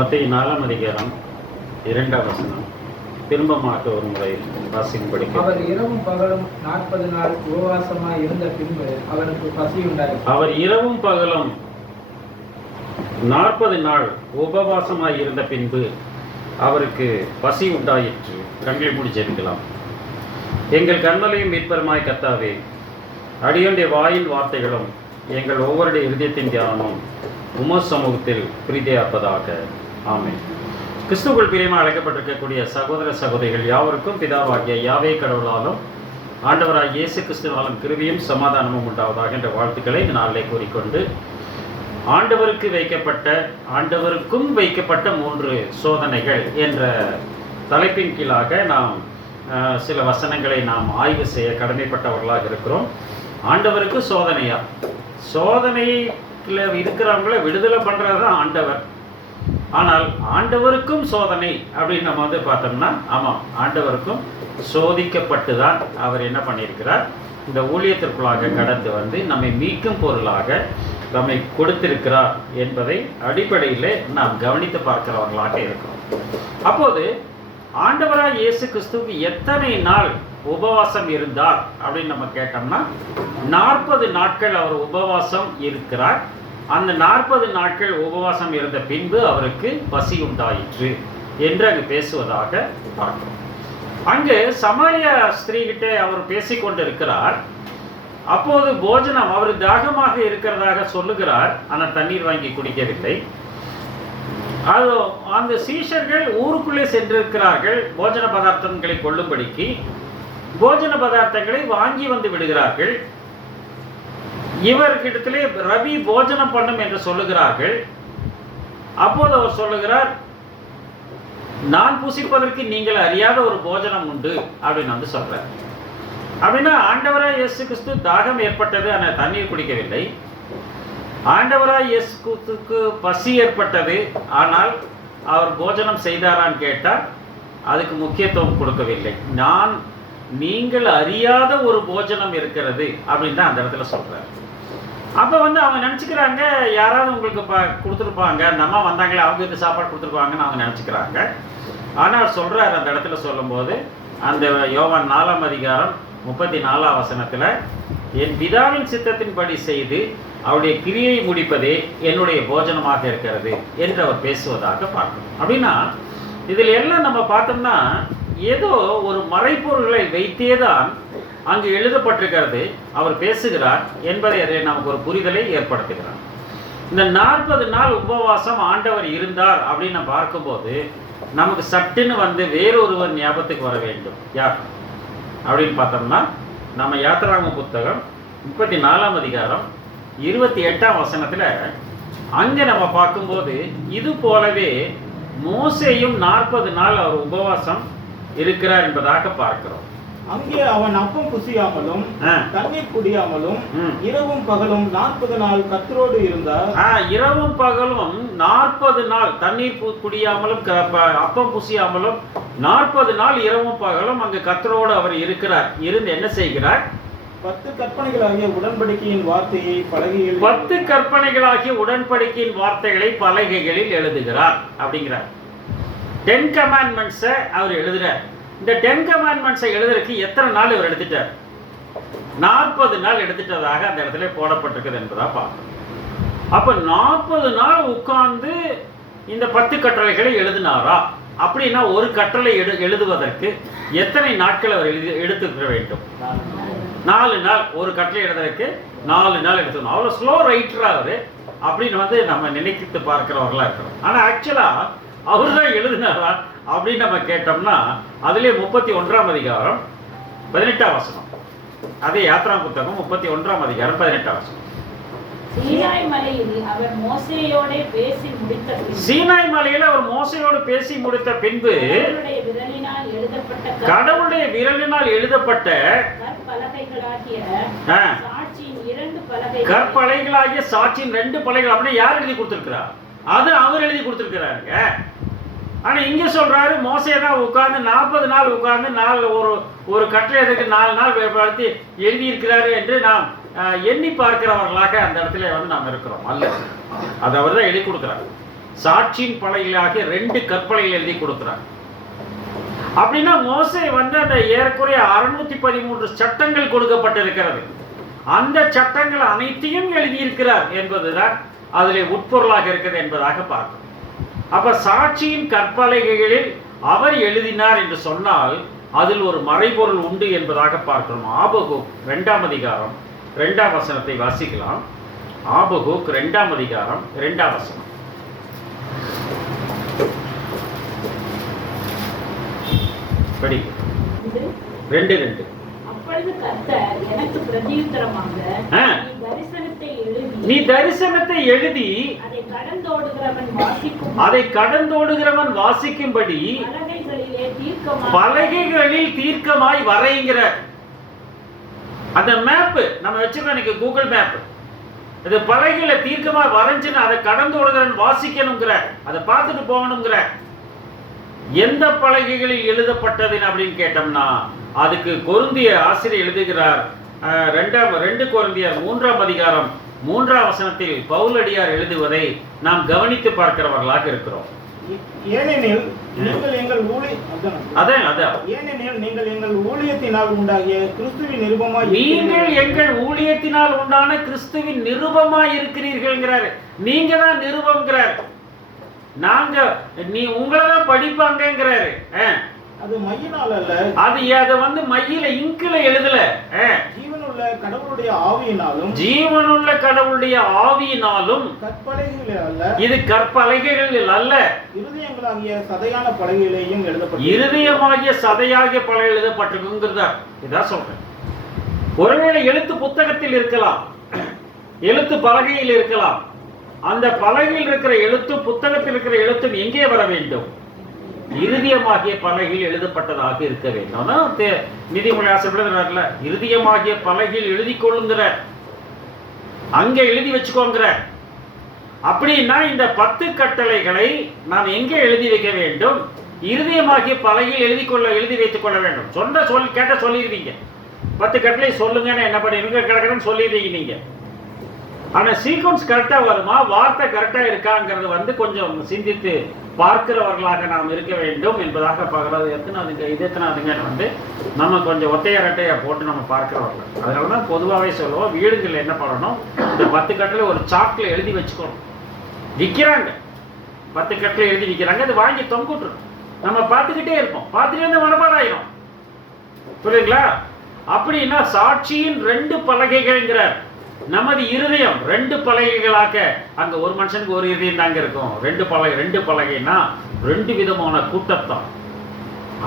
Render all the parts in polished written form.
மத்திய 4ஆம் அதிகாரம் 2ஆம் வசனம். திரும்பமாக ஒரு முறை வாசிக்கும்படிக்கு. அவர் இரவும் பகலும் 40 நாள் உபவாசமாய் இருந்த பின்பு அவருக்கு பசி உண்டாயிற்று. அவர் இரவும் பகலும் 40 நாள் உபவாசமாய் இருந்த பின்பு அவருக்கு பசி உண்டாயிற்று. கண்களை மூடி ஜெபிக்கலாம். எங்கள் கண்மலையும் மீட்பருமாய் கர்த்தாவே, அடியனுடைய வாயின் வார்த்தைகளும் எங்கள் ஒவ்வொருடைய இருதயத்தின் தியானமும் உமது சமூகத்தில் பிரீதியாப்பதாக. ஆமென். கிறிஸ்துவுக்குள் பிரியமாக அழைக்கப்பட்டிருக்கக்கூடிய சகோதர சகோதரிகள் யாவருக்கும் பிதாவாகிய யாவே கடவுளாலும் ஆண்டவராகிய இயேசு கிறிஸ்துவாலும் கிருபையும் சமாதானமும் உண்டாவதாக என்ற வாழ்த்துக்களை இந்த நாளிலே கூறிக்கொண்டு, ஆண்டவருக்கும் வைக்கப்பட்ட 3 சோதனைகள் என்ற தலைப்பின் கீழாக நாம் சில வசனங்களை நாம் ஆய்வு செய்ய கடமைப்பட்டவர்களாக இருக்கிறோம். ஆண்டவருக்கு சோதனையா? சோதனையில் இருக்கிறவங்கள விடுதலை பண்ணுறது தான் ஆண்டவர். ஆனால் ஆண்டவருக்கும் சோதனை அப்படின்னு நம்ம பார்த்தோம்னா, ஆமாம், ஆண்டவருக்கும் சோதிக்கப்பட்டு தான் அவர் என்ன பண்ணியிருக்கிறார், இந்த ஊழியத்திற்குள்ளாக கடந்து நம்மை மீட்கும் பொருளாக நம்மை கொடுத்திருக்கிறார் என்பதை அடிப்படையில் நாம் கவனித்து பார்க்கிறவர்களாக இருக்கிறோம். அப்போது ஆண்டவராக இயேசு கிறிஸ்துவுக்கு எத்தனை நாள் உபவாசம் இருந்தார் அப்படின்னு நம்ம கேட்டோம்னா, 40 நாட்கள் அவர் உபவாசம் இருக்கிறார். அந்த 40 நாட்கள் உபவாசம் இருந்த பின்பு அவருக்கு பசி உண்டாயிற்று என்று அங்கு பேசுவதாக பார்க்கிறோம். அங்கு சமாரியா ஸ்திரீகிட்ட அவர் பேசிக்கொண்டு இருக்கிறார். அப்போது போஜனம், அவர் தாகமாக இருக்கிறதாக சொல்லுகிறார், ஆனால் தண்ணீர் வாங்கி குடிக்கவில்லை. அது அந்த சீஷர்கள் ஊருக்குள்ளே சென்றிருக்கிறார்கள் போஜன பதார்த்தங்களை கொள்ளும்படிக்கு. போஜன பதார்த்தங்களை வாங்கி வந்து விடுகிறார்கள். இவர்கிட்டத்திலே ரவி போஜனம் பண்ணும் என்று சொல்லுகிறார்கள். அப்போது அவர் சொல்லுகிறார், நான் புசிப்பதற்கு நீங்கள் அறியாத ஒரு போஜனம் உண்டு அப்படின்னு சொல்றார். அப்படின்னா ஆண்டவராய் இயேசு கிறிஸ்து தாகம் ஏற்பட்டது, ஆனால் தண்ணீர் குடிக்கவில்லை. ஆண்டவராய் இயேசு கிறிஸ்துவுக்கு பசி ஏற்பட்டது, ஆனால் அவர் போஜனம் செய்தாரான்னு கேட்டால் அதுக்கு முக்கியத்துவம் கொடுக்கவில்லை. நீங்கள் அறியாத ஒரு போஜனம் இருக்கிறது அப்படின்னு தான் அந்த இடத்துல சொல்றார். அப்போ அவங்க நினச்சிக்கிறாங்க, யாராவது உங்களுக்கு கொடுத்துருப்பாங்க, அந்த அம்மா வந்தாங்களே அவங்க இந்த சாப்பாடு கொடுத்துருப்பாங்கன்னு அவங்க நினச்சிக்கிறாங்க. ஆனால் சொல்கிறார் அந்த இடத்துல சொல்லும்போது, அந்த யோவான் 4ஆம் அதிகாரம் 34ஆம் வசனத்தில், என் பிதாவின் சித்தத்தின்படி செய்து அவருடைய கிரியை முடிப்பதே என்னுடைய போஜனமாக இருக்கிறது என்று அவர் பேசுவதாக பார்க்கணும். அப்படின்னா இதில் எல்லாம் நம்ம பார்த்தோம்னா ஏதோ ஒரு மறைப்பொருள்களை வைத்தே தான் அங்கு எழுதப்பட்டிருக்கிறது. அவர் பேசுகிறார் என்பதை அதை நமக்கு ஒரு புரிதலை ஏற்படுத்துகிறார். இந்த 40 நாள் உபவாசம் ஆண்டவர் இருந்தார் அப்படின்னு பார்க்கும்போது நமக்கு சட்டுன்னு வேறொருவர் ஞாபகத்துக்கு வர வேண்டும். யார் அப்படின்னு பார்த்தோம்னா, நம்ம யாத்திராகம புத்தகம் 34ஆம் அதிகாரம் 28ஆம் வசனத்தில் அங்கே நம்ம பார்க்கும்போது, இது போலவே மோசேயும் 40 நாள் அவர் உபவாசம் இருக்கிறார் என்பதாக பார்க்கிறோம். அங்கே அவன் அப்பம் புசியாமலும் தண்ணீர் குடியாமலும் இரவும் பகலும் 40 நாள் கர்த்தரோடு இருந்தார். இரவும் பகலும் 40 நாள் தண்ணீர் குடியாமலும் அப்பம் புசியாமலும் 40 நாள் இரவும் பகலும் அங்கு கர்த்தரோடு அவர் இருக்கிறார். இருந்து என்ன செய்கிறார்? 10 கற்பனைகளாகிய உடன்படிக்கையின் வார்த்தையை பலகைகளில் 10 கற்பனைகளாகிய உடன்படிக்கையின் வார்த்தைகளை பலகைகளில் எழுதுகிறார் அப்படிங்கிறார். 10 கமாண்ட்மெண்ட்ஸை அவர் எழுதுறார். இந்த 10 கமாண்ட்மெண்ட்ஸை எழுதுறதுக்கு எத்தனை நாள் இவர் எடுத்துட்டார்? 40 நாள் எடுத்துட்டதாக அந்த இடத்துல போடப்பட்டிருக்குது என்பதா பார்க்கணும். அப்போ 40 நாள் உட்கார்ந்து இந்த 10 கட்டளைகளை எழுதினாரா? அப்படின்னா ஒரு கட்டளை எழுதுவதற்கு எத்தனை நாட்கள் அவர் எடுத்துக்க வேண்டும்? 4 நாள். ஒரு கட்டளை எழுதுறதுக்கு 4 நாள் எடுத்துக்கணும். அவ்வளோ ஸ்லோ ரைட்டரா அவர் அப்படின்னு நம்ம நினைத்து பார்க்கிறவர்களா இருக்கிறோம். ஆனால் ஆக்சுவலாக அவர் தான் எழுதினாரா அப்படின்னு நம்ம கேட்டோம்னா, அதிலே 31ஆம் அதிகாரம் 18ஆம் வசனம், அதே யாத்திராகம புத்தகம் 31ஆம் அதிகாரம் 18ஆம் வசனம். சீனாய் மலையில் அவர் மோசேயோடு பேசி முடித்த பின்பு கடவுளுடைய விரலினால் எழுதப்பட்ட கற்பலகைகளாகிய சாட்சியின் 2 பலகைகள் அப்படின்னு யார் எழுதி கொடுத்திருக்கிறார்? அது அவர் எழுதி கொடுத்திருக்கிறாருங்க. ஆனால் இங்கே சொல்றாரு, மோசே தான் உட்கார்ந்து 40 நாள் உட்கார்ந்து ஒரு கட்டளை 4 நாள் படுத்தி எழுதியிருக்கிறாரு என்று நாம் எண்ணி பார்க்கிறவர்களாக அந்த இடத்துல நாம் இருக்கிறோம். அல்ல, அது அவர் தான் எழுதி கொடுக்குறாரு. சாட்சியின் பலகைகளாகிய 2 கற்பலைகள் எழுதி கொடுக்கிறார். அப்படின்னா மோசே வந்து அந்த ஏறக்குறைய 613 சட்டங்கள் கொடுக்கப்பட்டிருக்கிறது. அந்த சட்டங்கள் அனைத்தையும் எழுதியிருக்கிறார் என்பதுதான் அதிலே உட்பொருளாக இருக்கிறது என்பதாக பார்க்கிறோம். அப்ப சாட்சியின் கற்பலகைகளில் அவர் எழுதினார் என்று சொன்னால் அதில் ஒரு மறைபொருள் உண்டு என்பதாக பார்க்கிறோம். ஆபகூக் 2ஆம் அதிகாரம் 2ஆம் வசனத்தை வாசிக்கலாம். ஆபகூக் 2ஆம் அதிகாரம் 2ஆம் வசனம். படி. 2:2. அப்பொழுது கர்த்தர் எனக்கு பிரதியுத்தரமாக, நீ தரிசனத்தை எழுதி அதை கடந்தோடுகிறவன் வாசிக்கும்படி பலகைகளில் தீர்க்கமாய் வரைங்கிற அந்த மேப் நம்ம வச்சிருக்கோம் இன்னைக்கு கூகுள் மேப். அது பலகையில தீர்க்கமாய் வரைஞ்சுன்னு அதை கடந்தோடுகிறவன் வாசிக்கணுங்கிற, அதை பார்த்துட்டு போகணுங்கிற. எந்த பலகைகளில் எழுதப்பட்டதுன்னு அப்படின்னு கேட்டோம்னா அதுக்கு கொரிந்தியர் ஆசிரியர் எழுதுகிறார். 2 கொரிந்தியர் 3ஆம் அதிகாரம் 3ஆம் வசனத்தில் பவுலடியார் எழுதுவதை நாம் கவனித்து பார்க்கிறவர்களாக இருக்கிறோம். ஏனெனில் நீங்கள் எங்கள் ஊழியத்தினால் உண்டாகிய கிறிஸ்துவின் நிருபமாய் நீங்கள் எங்கள் ஊழியத்தினால் உண்டான கிறிஸ்துவின் நிருபமாய் இருக்கிறீர்கள்ங்கிறார். நீங்க தான் நிருபம்ங்கிறார். நாங்க உங்களை தான் படிப்பாங்கிறாரு. அது மையினால் அல்ல, அது வந்து மையில இங்கில எழுதல. ஜீவனுள்ள கடவுளுடைய ஆவியினாலும் கற்பலகைகளில் அல்ல, இது கற்பலகைகளில் அல்ல, இருதயங்களாகிய சதையான பலகையிலேயும் எழுதப்பட்டது. இருதயமாகிய சதையாகிய பலகை எழுதப்பட்டிருக்குங்கிறதா இதான் சொல்றேன். ஒருவேளை எழுத்து புத்தகத்தில் இருக்கலாம், எழுத்து பலகையில் இருக்கலாம். அந்த பலகையில் இருக்கிற எழுத்தும் புத்தகத்தில் இருக்கிற எழுத்தும் எங்கே வர வேண்டும்? இருதயமாகிய பலகையில் எழுதப்பட்டதாக இருக்க வேண்டும். நீதிமொழி ஆசிரியர் இருதயமாகிய பலகையில் எழுதி கொள்ளுங்கிற, அங்க எழுதி வச்சுக்கோங்கிற. அப்படின்னா இந்த 10 கட்டளைகளை நாம் எங்கே எழுதி வைக்க வேண்டும்? இருதயமாகிய பலகையில் எழுதி வைத்துக் கொள்ள வேண்டும். கேட்ட சொல்லிடுவீங்க. 10 கட்டளை சொல்லுங்கன்னு என்ன பண்ணுவீங்க? கிடக்குன்னு சொல்லிடுவீங்க நீங்க. ஆனா சீக்வன்ஸ் கரெக்டா வருமா, வார்த்தை கரெக்டா இருக்காங்கிறது வந்து கொஞ்சம் சிந்தித்து பார்க்கிறவர்களாக நாம் இருக்க வேண்டும் என்பதாக பார்க்கறது. எத்தனாவதுங்க வந்து நம்ம கொஞ்சம் ஒத்தையரட்டையா போட்டு நம்ம பார்க்கிறவர்கள். அதனாலதான் பொதுவாகவே சொல்லுவோம், வீடுகளில் என்ன பண்ணணும், இந்த 10 கட்டளை ஒரு சாக்ல எழுதி வச்சுக்கணும். விற்கிறாங்க, 10 கட்டளை எழுதி விற்கிறாங்க, அது வாங்கி தொங்குட்டுரும். நம்ம பார்த்துக்கிட்டே இருப்போம், பார்த்துட்டு வந்து மனப்பாடாயிரும். புரியுதுங்களா? அப்படின்னா சாட்சியின் 2 பலகைகள்ங்கிறார். நமது இருதயம் 2 பலகைகளாக, அங்க ஒரு மனுஷனுக்கு ஒரு இருதயம் தாங்க இருக்கும். 2 பலகைன்னா 2 விதமான கூட்டத்தார்,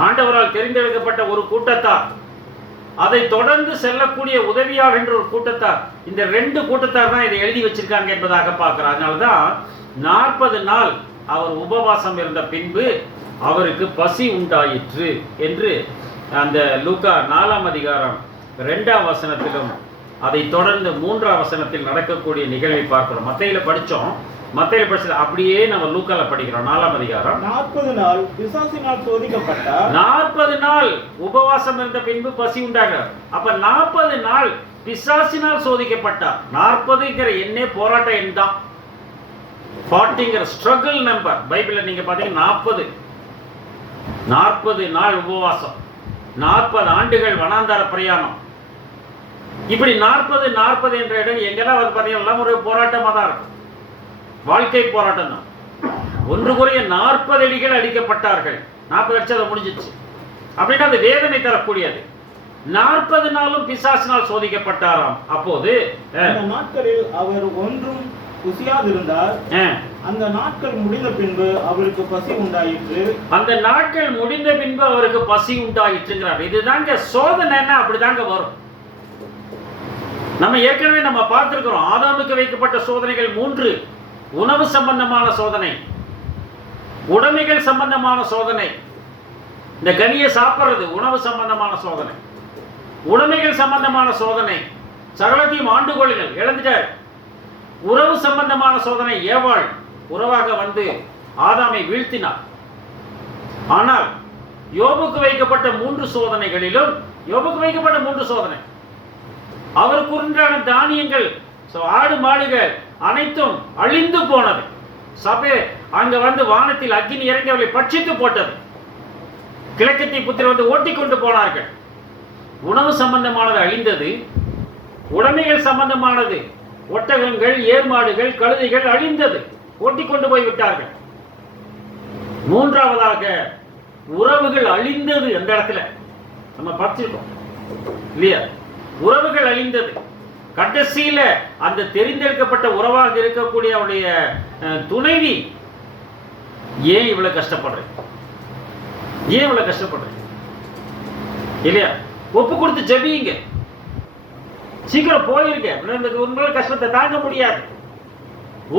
ஆண்டவரால் தெரிந்தெடுக்கப்பட்ட ஒரு கூட்டத்தார், அதை தொடர்ந்து செல்லக்கூடிய உதவியார் என்ற ஒரு கூட்டத்தார். இந்த 2 கூட்டத்தார் தான் இதை எழுதி வச்சிருக்காங்க என்பதாக பார்க்கிறார். அதனால்தான் 40 நாள் அவர் உபவாசம் இருந்த பின்பு அவருக்கு பசி உண்டாயிற்று என்று அந்த லூக்கா 4ஆம் அதிகாரம் 2ஆம் வசனத்திலும் அதை தொடர்ந்து 3ஆம் வசனத்தில் நடக்கக்கூடிய நிகழ்வை பார்க்கிறோம். மத்தேயில படிச்சோம், மத்தேயில படிச்சது அப்படியே நம்ம லூக்கால படிக்கிறோம். 4ஆம் அதிகாரம் 40 நாள் பிசாசினால் சோதிக்கப்பட்டார். 40 நாள் உபவாசம் இருந்த பின்பு பசி உண்டாகிறார். அப்ப 40 நாள் பிசாசினால் சோதிக்கப்பட்டார். 40ங்கிற எண்ணே போராட்ட எண் தான். 40ங்கிற ஸ்ட்ரகிள் நம்பர். பைபிள்ல நீங்க பாத்தீங்கன்னா 40 நாள் உபவாசம், 40 ஆண்டுகள் வனாந்தர பிரயாணம். இப்படி 40 என்ற இடம் எங்கெல்லாம் வந்து பார்த்தீங்கன்னா ஒரு போராட்டமாக தான் இருக்கும். வாழ்க்கை போராட்டம் தான். ஒன்று குறைய 40 அடிகள் அடிக்கப்பட்டார்கள். 40 அடிச்சு அதை முடிஞ்சிச்சு. அப்படின்னா அது வேதனை தரக்கூடியது. 40 நாளும் பிசாசினால் சோதிக்கப்பட்டாராம். அப்போது அந்த நாட்களில் அவர் ஒன்றும் புசியாதிருந்தார். அந்த நாட்கள் முடிந்த பின்பு அவருக்கு பசி உண்டாயிற்று. அந்த நாட்கள் முடிந்த பின்பு அவருக்கு பசி உண்டாயிற்றுங்கிறார். இதுதாங்க சோதனைன்னா அப்படிதாங்க வரும். நம்ம ஏற்கனவே நம்ம பார்த்திருக்கிறோம், ஆதாமுக்கு வைக்கப்பட்ட சோதனைகள் 3. உணவு சம்பந்தமான சோதனை, உடைமைகள் சம்பந்தமான சோதனை, இந்த கனியை சாப்பிடுறது உணவு சம்பந்தமான சோதனை, உடைமைகள் சம்பந்தமான சோதனை, சகலத்தையும் ஆண்டுகொள்ளுங்கள் இழந்துட்டார். உறவு சம்பந்தமான சோதனை, ஏவாள் உறவாக வந்து ஆதாமை வீழ்த்தினார். ஆனால் யோபுக்கு வைக்கப்பட்ட 3 சோதனைகளிலும், யோபுக்கு வைக்கப்பட்ட 3 சோதனை, அவருக்கு உண்டான தானியங்கள், ஆடு மாடுகள் அனைத்தும் அழிந்து போனது. சபை அங்க வந்து வானத்தில் அக்கினி இறங்கி அவர்களை பட்சித்து போட்டது. கிழக்கத்தை புத்திர வந்து ஓட்டி கொண்டு போனார்கள். உணவு சம்பந்தமானது அழிந்தது, உடைமைகள் சம்பந்தமானது, ஒட்டகங்கள், ஏர்மாடுகள், கழுதைகள் அழிந்தது, ஓட்டி கொண்டு போய் விட்டார்கள். மூன்றாவதாக உறவுகள் அழிந்தது. அந்த இடத்துல நம்ம பார்த்திருக்கோம் இல்லையா? உறவுகள் அழிந்தது. கடைசியில அந்த தெரிந்தெடுக்கப்பட்ட உறவாக இருக்கக்கூடிய அவருடைய துணைவி, ஏன் இவ்வளவு கஷ்டப்படுறேன், ஏன் இவ்வளவு கஷ்டப்படுறேன் இல்லையா? ஒப்பு கொடுத்து ஜெபியுங்க, சீக்கிரம் போயிருங்க, உங்களால கஷ்டத்தை தாங்க முடியாது.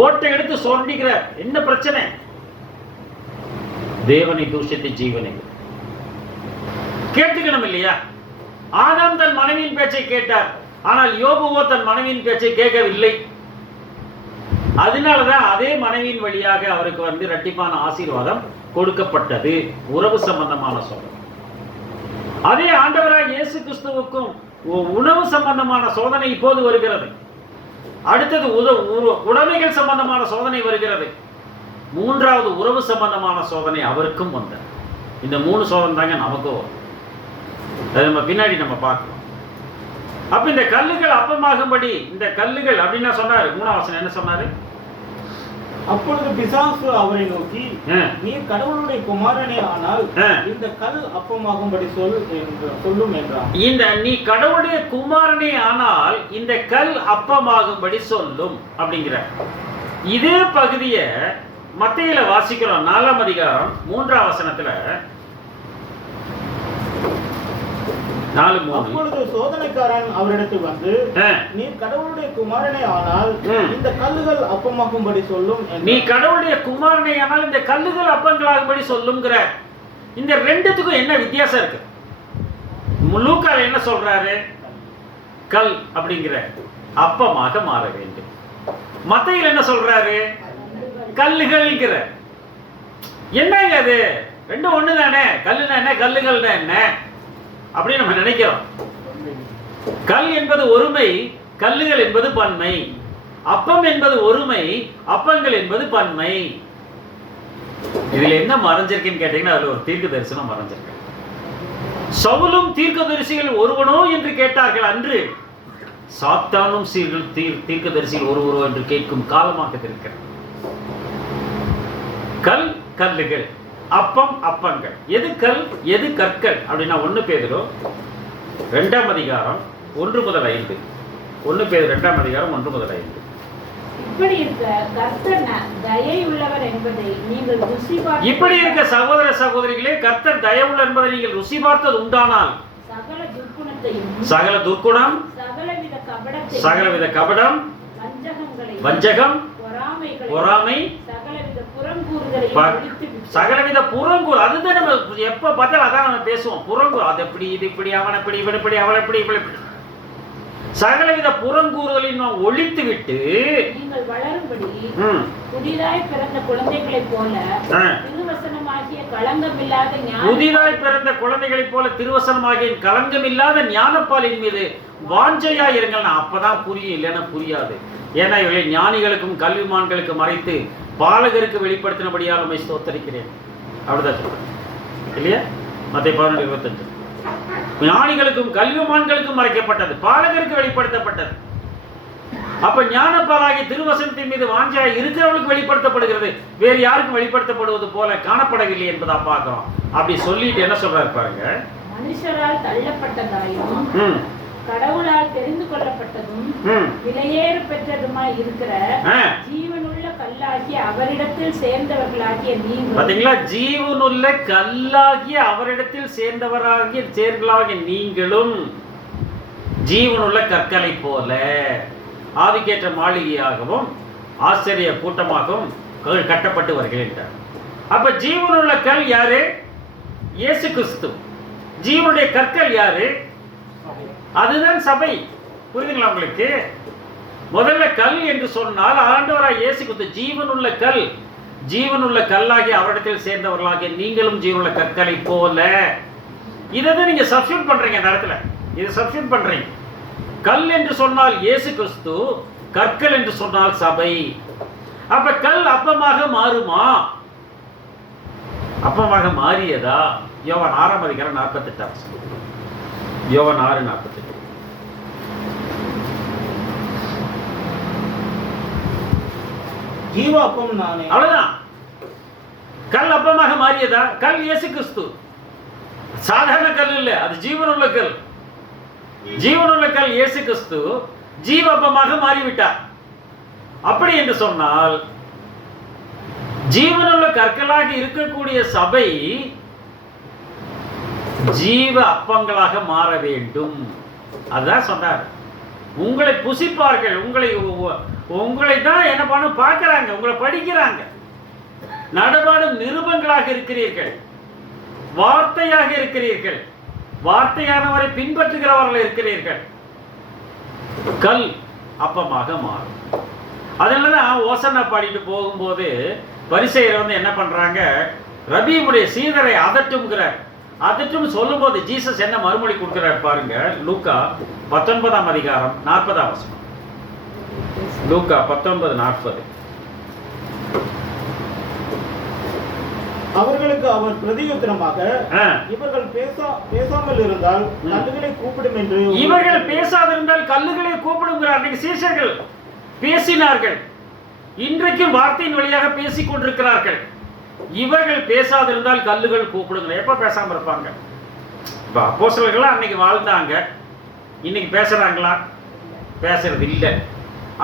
ஓட்டை எடுத்து சொன்னிக்கிற என்ன பிரச்சனை? தேவனை தூஷித்து ஜீவனை கேட்டுக்கணும் இல்லையா? ஆதாம் தன் மனைவியின் பேச்சை கேட்டார், ஆனால் யோபுவோ தன் மனைவியின் பேச்சை கேட்கவில்லை. அதனாலதான் அதே மனைவியின் வழியாக அவருக்கு வந்து இரட்டிப்பான ஆசீர்வாதம் கொடுக்கப்பட்டது. உறவு சம்பந்தமான சோதனை. அதே ஆண்டவராக இயேசு கிறிஸ்துவுக்கும் உணவு சம்பந்தமான சோதனை இப்போது வருகிறது. அடுத்தது உடைமைகள் சம்பந்தமான சோதனை வருகிறது. மூன்றாவது உறவு சம்பந்தமான சோதனை அவருக்கும் வந்தது. இந்த 3 சோதனை தாங்க நமக்கும் வரும். அது நம்ம பின்னாடி நம்ம பார்க்கலாம். அப்ப இந்த கல்லுகள் அப்பமாகும்படி, இந்த கல்லுகள் அப்படின்னா சொன்னாரு. 3ஆம் வசனம் என்ன சொன்னாரு? அப்பொழுது பிசாசு அவரை நோக்கி, நீர் கடவுளுடைய குமாரனே ஆனால் இந்த கல் அப்பமாகும்படி சொல்லும் என்றார். இந்த நீ கடவுளுடைய குமாரனே ஆனால் இந்த கல் அப்பமாகும்படி சொல்லும் அப்படிங்கிற இதே பகுதியை மத்தேயுல வாசிக்கிறோம். 4ஆம் அதிகாரம் 3ஆம் வசனத்துல 4:3. அப்பொழுது சோதனைக்காரன் அவரிடத்தில் வந்து, நீர் கடவுளுடைய குமாரனே ஆனால் இந்த கல்லுகள் அப்பமாகும்படி சொல்லும். நீ கடவுளுடைய குமாரனே ஆனால் இந்த கல்லுகள் அப்பங்களாகும்படி சொல்லுங்கிற இந்த ரெண்டுத்துக்கும் என்ன வித்தியாசம் இருக்கு? லூக்கால என்ன சொல்றாரு? கல் அப்படிங்கிற அப்பமாக மாற வேண்டும். மத்தேயுல என்ன சொல்றாரு? கல்லுகள்ங்கிற. என்னங்க அது? ரெண்டும் ஒண்ணு தானே. கல்லுனா என்ன, கல்லுகள்னா என்ன அப்படின்னு நம்ம நினைக்கிறோம். கல் என்பது ஒருமை, கல்லுகள் என்பது பன்மை. அப்பம் என்பது ஒருமை, அப்பங்கள் என்பது பன்மை. இதுல என்ன மறைஞ்சிருக்குன்னு கேட்டீங்கன்னா அதுல ஒரு தீர்க்க தரிசனம் மறைஞ்சிருக்கு. சவுலும் தீர்க்க தரிசிகள் ஒருவனோ என்று கேட்டார்கள் அன்று, சாத்தானும் தீர்க்க தரிசிகள் ஒருவரோ என்று கேட்கும் காலமாக இருக்கிறது. கல், கல்லுகள், அப்பம், அப்பங்கள். எது கல், எது கற்கள் அப்படின்னா 1 பேதுரு 2ஆம் அதிகாரம் 1 முதல் 5. 1 பேதுரு 2ஆம் அதிகாரம் 1 முதல் 5. இப்படி இருக்க கர்த்தர் தயை உள்ளவர் என்பதை நீங்கள் ருசி பார்த்து, இப்படி இருக்க சகோதர சகோதரிகளே, கர்த்தர் தயவுள்ள என்பதை நீங்கள் ருசி பார்த்தது உண்டானால் சகல துர்க்குணத்தையும், சகல துர்க்குணம், சகலவித கபடத்தையும், சகலவித கபடம், வஞ்சகங்களையும், வஞ்சகம், பொறாமைகளையும், பொறாமை, சகலவித புறங்கூறுகளையும் ஒழித்து விட்டு, சகலவித புறங்கூறு. அதுதான் நம்ம எப்ப பார்த்தாலும் அதான் நம்ம பேசுவோம். புறங்கூறு, அது எப்படி, இது இப்படி, அவன் எப்படி, இவன் எப்படி, அவள் எப்படி, இவள் எப்படி, சகலவித புறங்கூறுகளையும் நாம் ஒழித்து விட்டு நீங்கள் வளரும்படி புதிதாய் பிறந்த குழந்தைகளைப் போல திருவசனமாகிய களங்கமில்லாத புதிதாய் பிறந்த குழந்தைகளைப் போல திருவசனமாகிய களங்கமில்லாத ஞானப்பாலின் மீது வாஞ்சையா இருங்கள். அப்பதான் புரியும், இல்லைன்னா புரியாது. ஏன்னா இவர்களை ஞானிகளுக்கும் கல்விமான்களுக்கு மறைத்து பாலகருக்கு வெளிப்படுத்தினபடியால் உம்மை ஸ்தோத்தரிக்கிறேன் அப்படிதான் சொல்றேன் இல்லையா? மத்தேயு 11:25. ஞானிகளுக்கும் கல்விமான்களுக்கும் மறைக்கப்பட்டது, பாலகருக்கு வெளிப்படுத்தப்பட்டது. அப்ப ஞானப்பாலாகிய திருவசனத்தின் மீது வாஞ்சையா இருக்கிறவர்களுக்கு வெளிப்படுத்தப்படுகிறது, வேறு யாருக்கும் வெளிப்படுத்தப்படுவது போல காணப்படவில்லை என்பதா பார்க்கிறோம். அப்படி சொல்லிட்டு என்ன சொல்றாரு பாருங்க, மனுஷரால் தள்ளப்பட்டதாயும் கடவுளால் தெரிந்து கொள்ளப்பட்டதும் விலையேறு பெற்றதுமாய் இருக்கிற ஜீவனுள்ள கல்லாகிய அவரிடத்தில் சேர்ந்தவர்களாகிய நீங்கள். பாத்தீங்களா? ஜீவனுள்ள கல்லாகிய அவரிடத்தில் சேர்ந்தவர்களாகிய நீங்களும் ஜீவனுள்ள கற்களை போல ஆவிக்கேற்ற மாளிகையாகவும் ஆச்சரிய கூட்டமாகவும் கட்டப்பட்டு வருகின்றார். அப்ப ஜீவனுள்ள கல் யாரு? இயேசு கிறிஸ்து. ஜீவனுடைய கற்கள் யாரு? அதுதான் சபை. புரியுதுங்களா உங்களுக்கு? முதல்ல கல் என்று சொன்னால் ஆண்டவராய் இயேசு கிறிஸ்து ஜீவனுள்ள கல். ஜீவனுள்ள கல்லாகி அவரிடத்தில் சேர்ந்தவர்களாகிய நீங்களும் ஜீவனுள்ள கற்களை போல. இதை நீங்க சப்ஸ்டிட்யூட் பண்றீங்க இந்த இடத்துல. இதை சப்ஸ்டிட்யூட் பண்றீங்க. கல் என்று சொன்னால் இயேசு கிறிஸ்து, கற்கள் என்று சொன்னால் சபை. அப்ப கல் அப்பமாக மாறுமா? அப்பமாக மாறியதா? யோவான் 6:48. யோவான் 6:48. ஜீவ அப்பம் நானே. அவ்வளவுதான். கல் அப்பமாக மாறியதா? கல் இயேசு கிறிஸ்து. சாதாரண கல் இல்ல, அது ஜீவனுள்ள கல். ஜீவனுள்ள கல் இயேசு கிறிஸ்து ஜீவ அப்பமாக மாறிவிட்டார். அப்படி என்று சொன்னால் ஜீவனுள்ள கற்களாக இருக்கக்கூடிய சபை ஜீவ அப்பங்களாக மாற வேண்டும். அதான் சொன்னார். உங்களை புசிப்பார்கள், உங்களை தான் என்ன பண்ண பார்க்கிறாங்க, உங்களை படிக்கிறாங்க. நடமாடும் நிருபங்களாக இருக்கிறீர்கள், வார்த்தையாக இருக்கிறீர்கள், வார்த்தையானவரை பின்பற்றுகிறவர்கள் இருக்கிறீர்கள். கல் அப்பமாக மாறும். அதனாலதான் ஓசன்னா பாடிட்டு போகும்போது பரிசேயர் வந்து என்ன பண்றாங்க, ரபியுடைய சீடரை அதட்டும்ங்கிறார். அதட்டும் சொல்லும் போது ஜீசஸ் என்ன மறுமொழி கொடுக்கிறார் பாருங்க. லூக்கா 19:40. லூக்கா 19:40. அவர்களுக்கு அவர் பிரதியுத்தரமாக, இவர்கள் பேசாமல் இருந்தால் கல்லுகளை கூப்பிடும் என்று. இவர்கள் பேசாதிருந்தால் கல்லுகளை கூப்பிடுங்கிறார். அன்னைக்கு சீஷர்கள் பேசினார்கள், இன்றைக்கும் வார்த்தையின் வழியாக பேசிக் கொண்டிருக்கிறார்கள். இவர்கள் பேசாதிருந்தால் கல்லுகள் கூப்பிடுங்க. எப்ப பேசாம இருப்பாங்க? இப்ப அப்போஸ்தலர்கள் அன்னைக்கு வாழ்ந்தாங்க, இன்னைக்கு பேசுறாங்களா? பேசுறது இல்லை.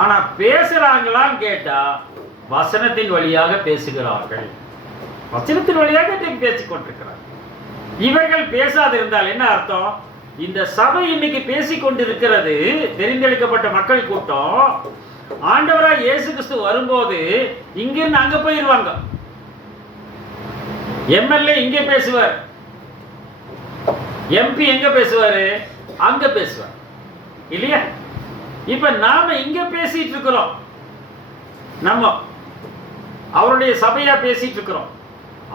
ஆனா பேசுறாங்களான்னு கேட்டா வசனத்தின் வழியாக பேசுகிறார்கள். வசனத்தின் வழியாக இன்னைக்கு பேசிக் கொண்டிருக்கிறார். இவர்கள் பேசாதிருந்தால் என்ன அர்த்தம்? இந்த சபை இன்னைக்கு பேசிக் கொண்டிருக்கிறது. தெரிந்தெடுக்கப்பட்ட மக்கள் கூட்டம் ஆண்டவராய் இயேசு கிறிஸ்து வரும்போது இங்கிருந்து அங்க போயிருவாங்க. எம்எல்ஏ இங்க பேசுவார், எம்பி எங்க பேசுவாரு? அங்க பேசுவார் இல்லையா? இப்ப நாம இங்க பேசிட்டு இருக்கிறோம், நம்ம அவருடைய சபையா பேசிட்டு இருக்கிறோம்.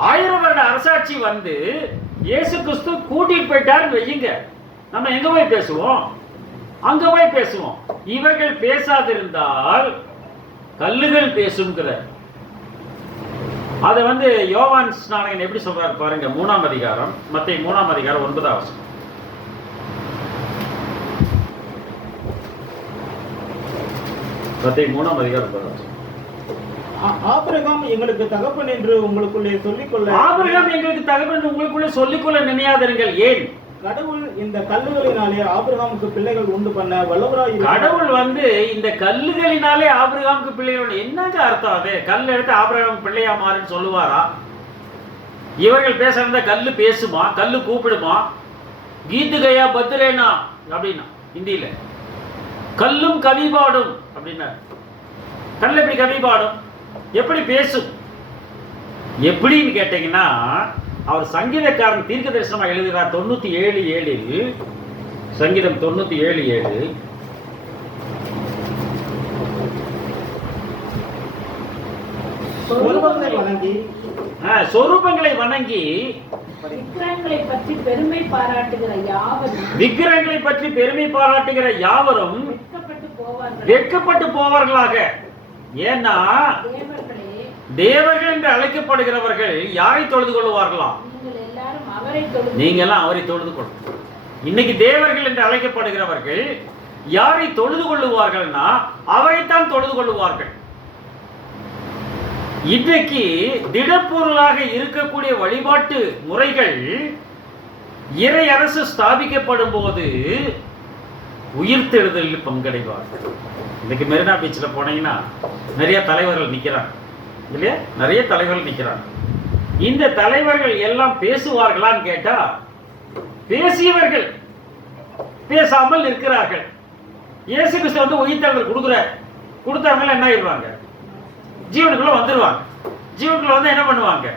1000 வருட அரசாட்சி வந்து இயேசு கிறிஸ்து கூட்டிட்டு போயிட்டாருன்னு வையுங்க, நம்ம எங்க போய் பேசுவோம்? அங்க போய் பேசுவோம். இவர்கள் பேசாதிருந்தால் கல்லுகள் பேசுங்கிற அதை வந்து யோவான் ஸ்நானகன் எப்படி சொல்றாரு பாருங்க. 3ஆம் அதிகாரம், மத்தேயு 3ஆம் அதிகாரம் 9ஆம் வசனம். மத்தேயு 3ஆம் அதிகாரம் 9ஆம் வசனம். ஆபிரகாம் எங்களுக்கு தகப்பன் என்று உங்களுக்குள்ளே சொல்லிக்கொள்ள. ஆபிரகாம் எங்களுக்கு தகப்பன் என்று உங்களுக்குள்ளே சொல்லிக்கொள்ள நினையாதிருங்கள். ஏன்? கடவுள் இந்த கல்லுகளினாலே ஆபிரகாமுக்கு பிள்ளைகள் உண்டு பண்ண வல்லவராய். கடவுள் வந்து இந்த கல்லுகளினாலே ஆபிரகாமுக்கு பிள்ளைகள். என்னங்க அர்த்தம்? அது கல் எடுத்து ஆபிரகாமுக்கு பிள்ளையா மாறுன்னு சொல்லுவாரா? இவர்கள் பேசுறத கல்லு பேசுமா? கல்லு கூப்பிடுமா? கீத்து கயா பத்ரேனா அப்படின்னா ஹிந்தியில கல்லும் கவி பாடும் அப்படின்னா. கல் எப்படி கவி பாடும்? எப்படி பேசும்? எப்படின்னு கேட்டீங்கன்னா, அவர் சங்கீதக்காரன் தீர்க்க தரிசனமா எழுதுகிறார் 97:7. சங்கீதம் 97:7. சொரூபங்களை வணங்கி விக்கிரகங்களை பற்றி பெருமை பாராட்டுகிற யாவரும் வெட்கப்பட்டு போவார்களாக. ஏன்னா தேவர்கள் என்று அழைக்கப்படுகிறவர்கள் யாரை தொழுது கொள்வார்களாம்? நீங்க எல்லாம் அவரை தொழுது கொள்ளும். இன்னைக்கு தேவர்கள் என்று அழைக்கப்படுகிறவர்கள் யாரை தொழுது கொள்ளுவார்கள்னா அவரைத்தான் தொழுது கொள்ளுவார்கள். இன்றைக்கு திடப்பொருளாக இருக்கக்கூடிய வழிபாட்டு முறைகள் இறை அரசு ஸ்தாபிக்கப்படும் போது உயிர்த்தெழுதலில் பங்கடைவார்கள். இன்னைக்கு மெரினா பீச்சில் போனீங்கன்னா நிறைய தலைவர்கள் நிற்கிறாங்க இல்லையா? நிறைய தலைவர்கள் நிற்கிறாங்க. இந்த தலைவர்கள் எல்லாம் பேசுவார்களான்னு கேட்டா பேசியவர்கள் பேசாமல் இருக்கிறார்கள். இயேசு கிறிஸ்து வந்து உயிர்த்தெழுதல் கொடுத்தாங்க என்ன ஆயிடுவாங்க? ஜீவனுக்குள்ள வந்துருவாங்க. ஜீவனுக்குள்ள வந்து என்ன பண்ணுவாங்க?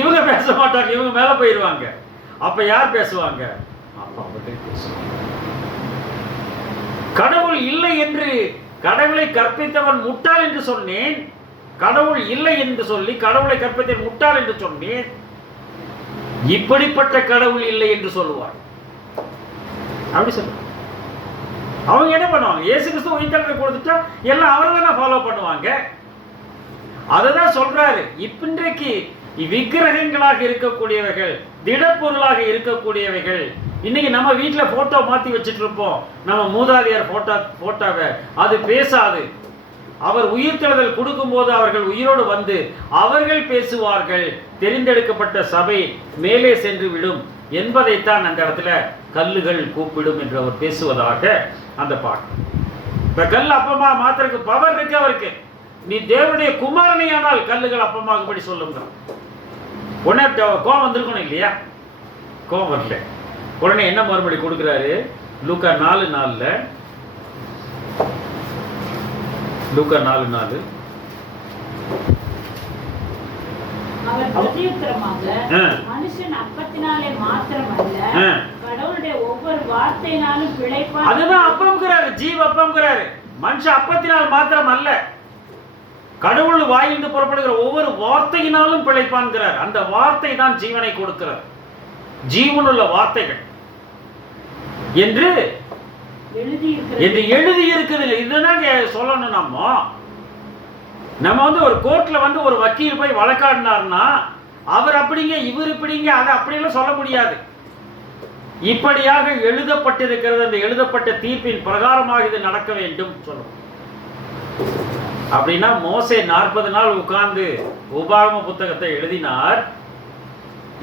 இவங்க பேச மாட்டாங்க, இவங்க மேல போயிடுவாங்க. அப்ப யார் பேசுவாங்க? கடவுள் இல்லை என்று கடவுளை கற்பித்தவன் முட்டாள் என்று சொன்னேன். கடவுள் இல்லை என்று சொல்லி கடவுளை கற்பித்தவன் முட்டாள் என்று சொன்னேன். இப்படிப்பட்ட கடவுள் இல்லை என்று சொல்லுவார். அப்படி சொல்லுவாங்க. அவங்க என்ன பண்ணுவாங்க? இயேசு கிறிஸ்து உயிர்த்தெழுதல் கொடுத்துட்டா எல்லாம் அவரை தானே ஃபாலோ பண்ணுவாங்க. அததான் சொல்றாரு. இன்றைக்கு விக்கிரகங்களாக இருக்கக்கூடியவைகள், திடப்பொருளாக இருக்கக்கூடியவைகள், இன்னைக்கு நம்ம வீட்டுல போட்டோ மாத்தி வச்சுட்டு இருப்போம், நம்ம மூதாதையர் போட்டோவை, அது பேசாது. அவர் உயிர்த்தெழுதல் கொடுக்கும்போது அவர்கள் உயிரோடு வந்து அவர்கள் பேசுவார்கள், தெரிந்தெடுக்கப்பட்ட சபை மேலே சென்று விடும் என்பதைத்தான் அந்த இடத்துல கல்லுகள் கூப்பிடும் என்று அவர் பேசுவதாக அந்த பாட்டு. இந்த கல் அப்பமா மாத்திரக்கு பவர் இருக்கு அவருக்கு. நீ தேவனுடைய குமாரனையானால் கல்லுகள் அப்பமாகும்படி சொல்லுங்க. உடனே கோபம் வந்திருக்கணும் இல்லையா? கோபம் வரல. உடனே என்ன மறுபடி கொடுக்குறாரு? லூக்கா 4:4 லூக்கா 4:4 அவர் பிரதியுத்தரமாக, மனுஷன் அப்பத்தினாலே மாத்திரமல்ல, கடவுளுடைய ஒவ்வொரு வார்த்தையினாலும் பிழைப்பான். அதுதான் அப்பம்ங்கிறாரு, ஜீவ அப்பம்ங்கிறாரு. மனுஷன் அப்பத்தினால் மாத்திரம் அல்ல, கடவுள் வாயிலிருந்து புறப்படுகிற ஒவ்வொரு வார்த்தையினாலும் பிழைப்பான்கிறார். அந்த வார்த்தை தான் ஜீவனை கொடுக்கிறார், ஜீவனுள்ள வார்த்தைகள் என்று எழுதி இருக்குது. இதுதான் சொல்லணும். நம்ம வந்து ஒரு கோர்ட்ல வந்து ஒரு வக்கீல் போய் வழக்காடினார்னா அவர் அப்படிங்க இவர் இப்படிங்க அதை அப்படியெல்லாம் சொல்ல முடியாது. இப்படியாக எழுதப்பட்டிருக்கிறது, அந்த எழுதப்பட்ட தீர்ப்பின் பிரகாரமாக இது நடக்க வேண்டும் சொல்லும். அப்படின்னா மோசே 40 நாள் உட்கார்ந்து உபாகம புத்தகத்தை எழுதினார்.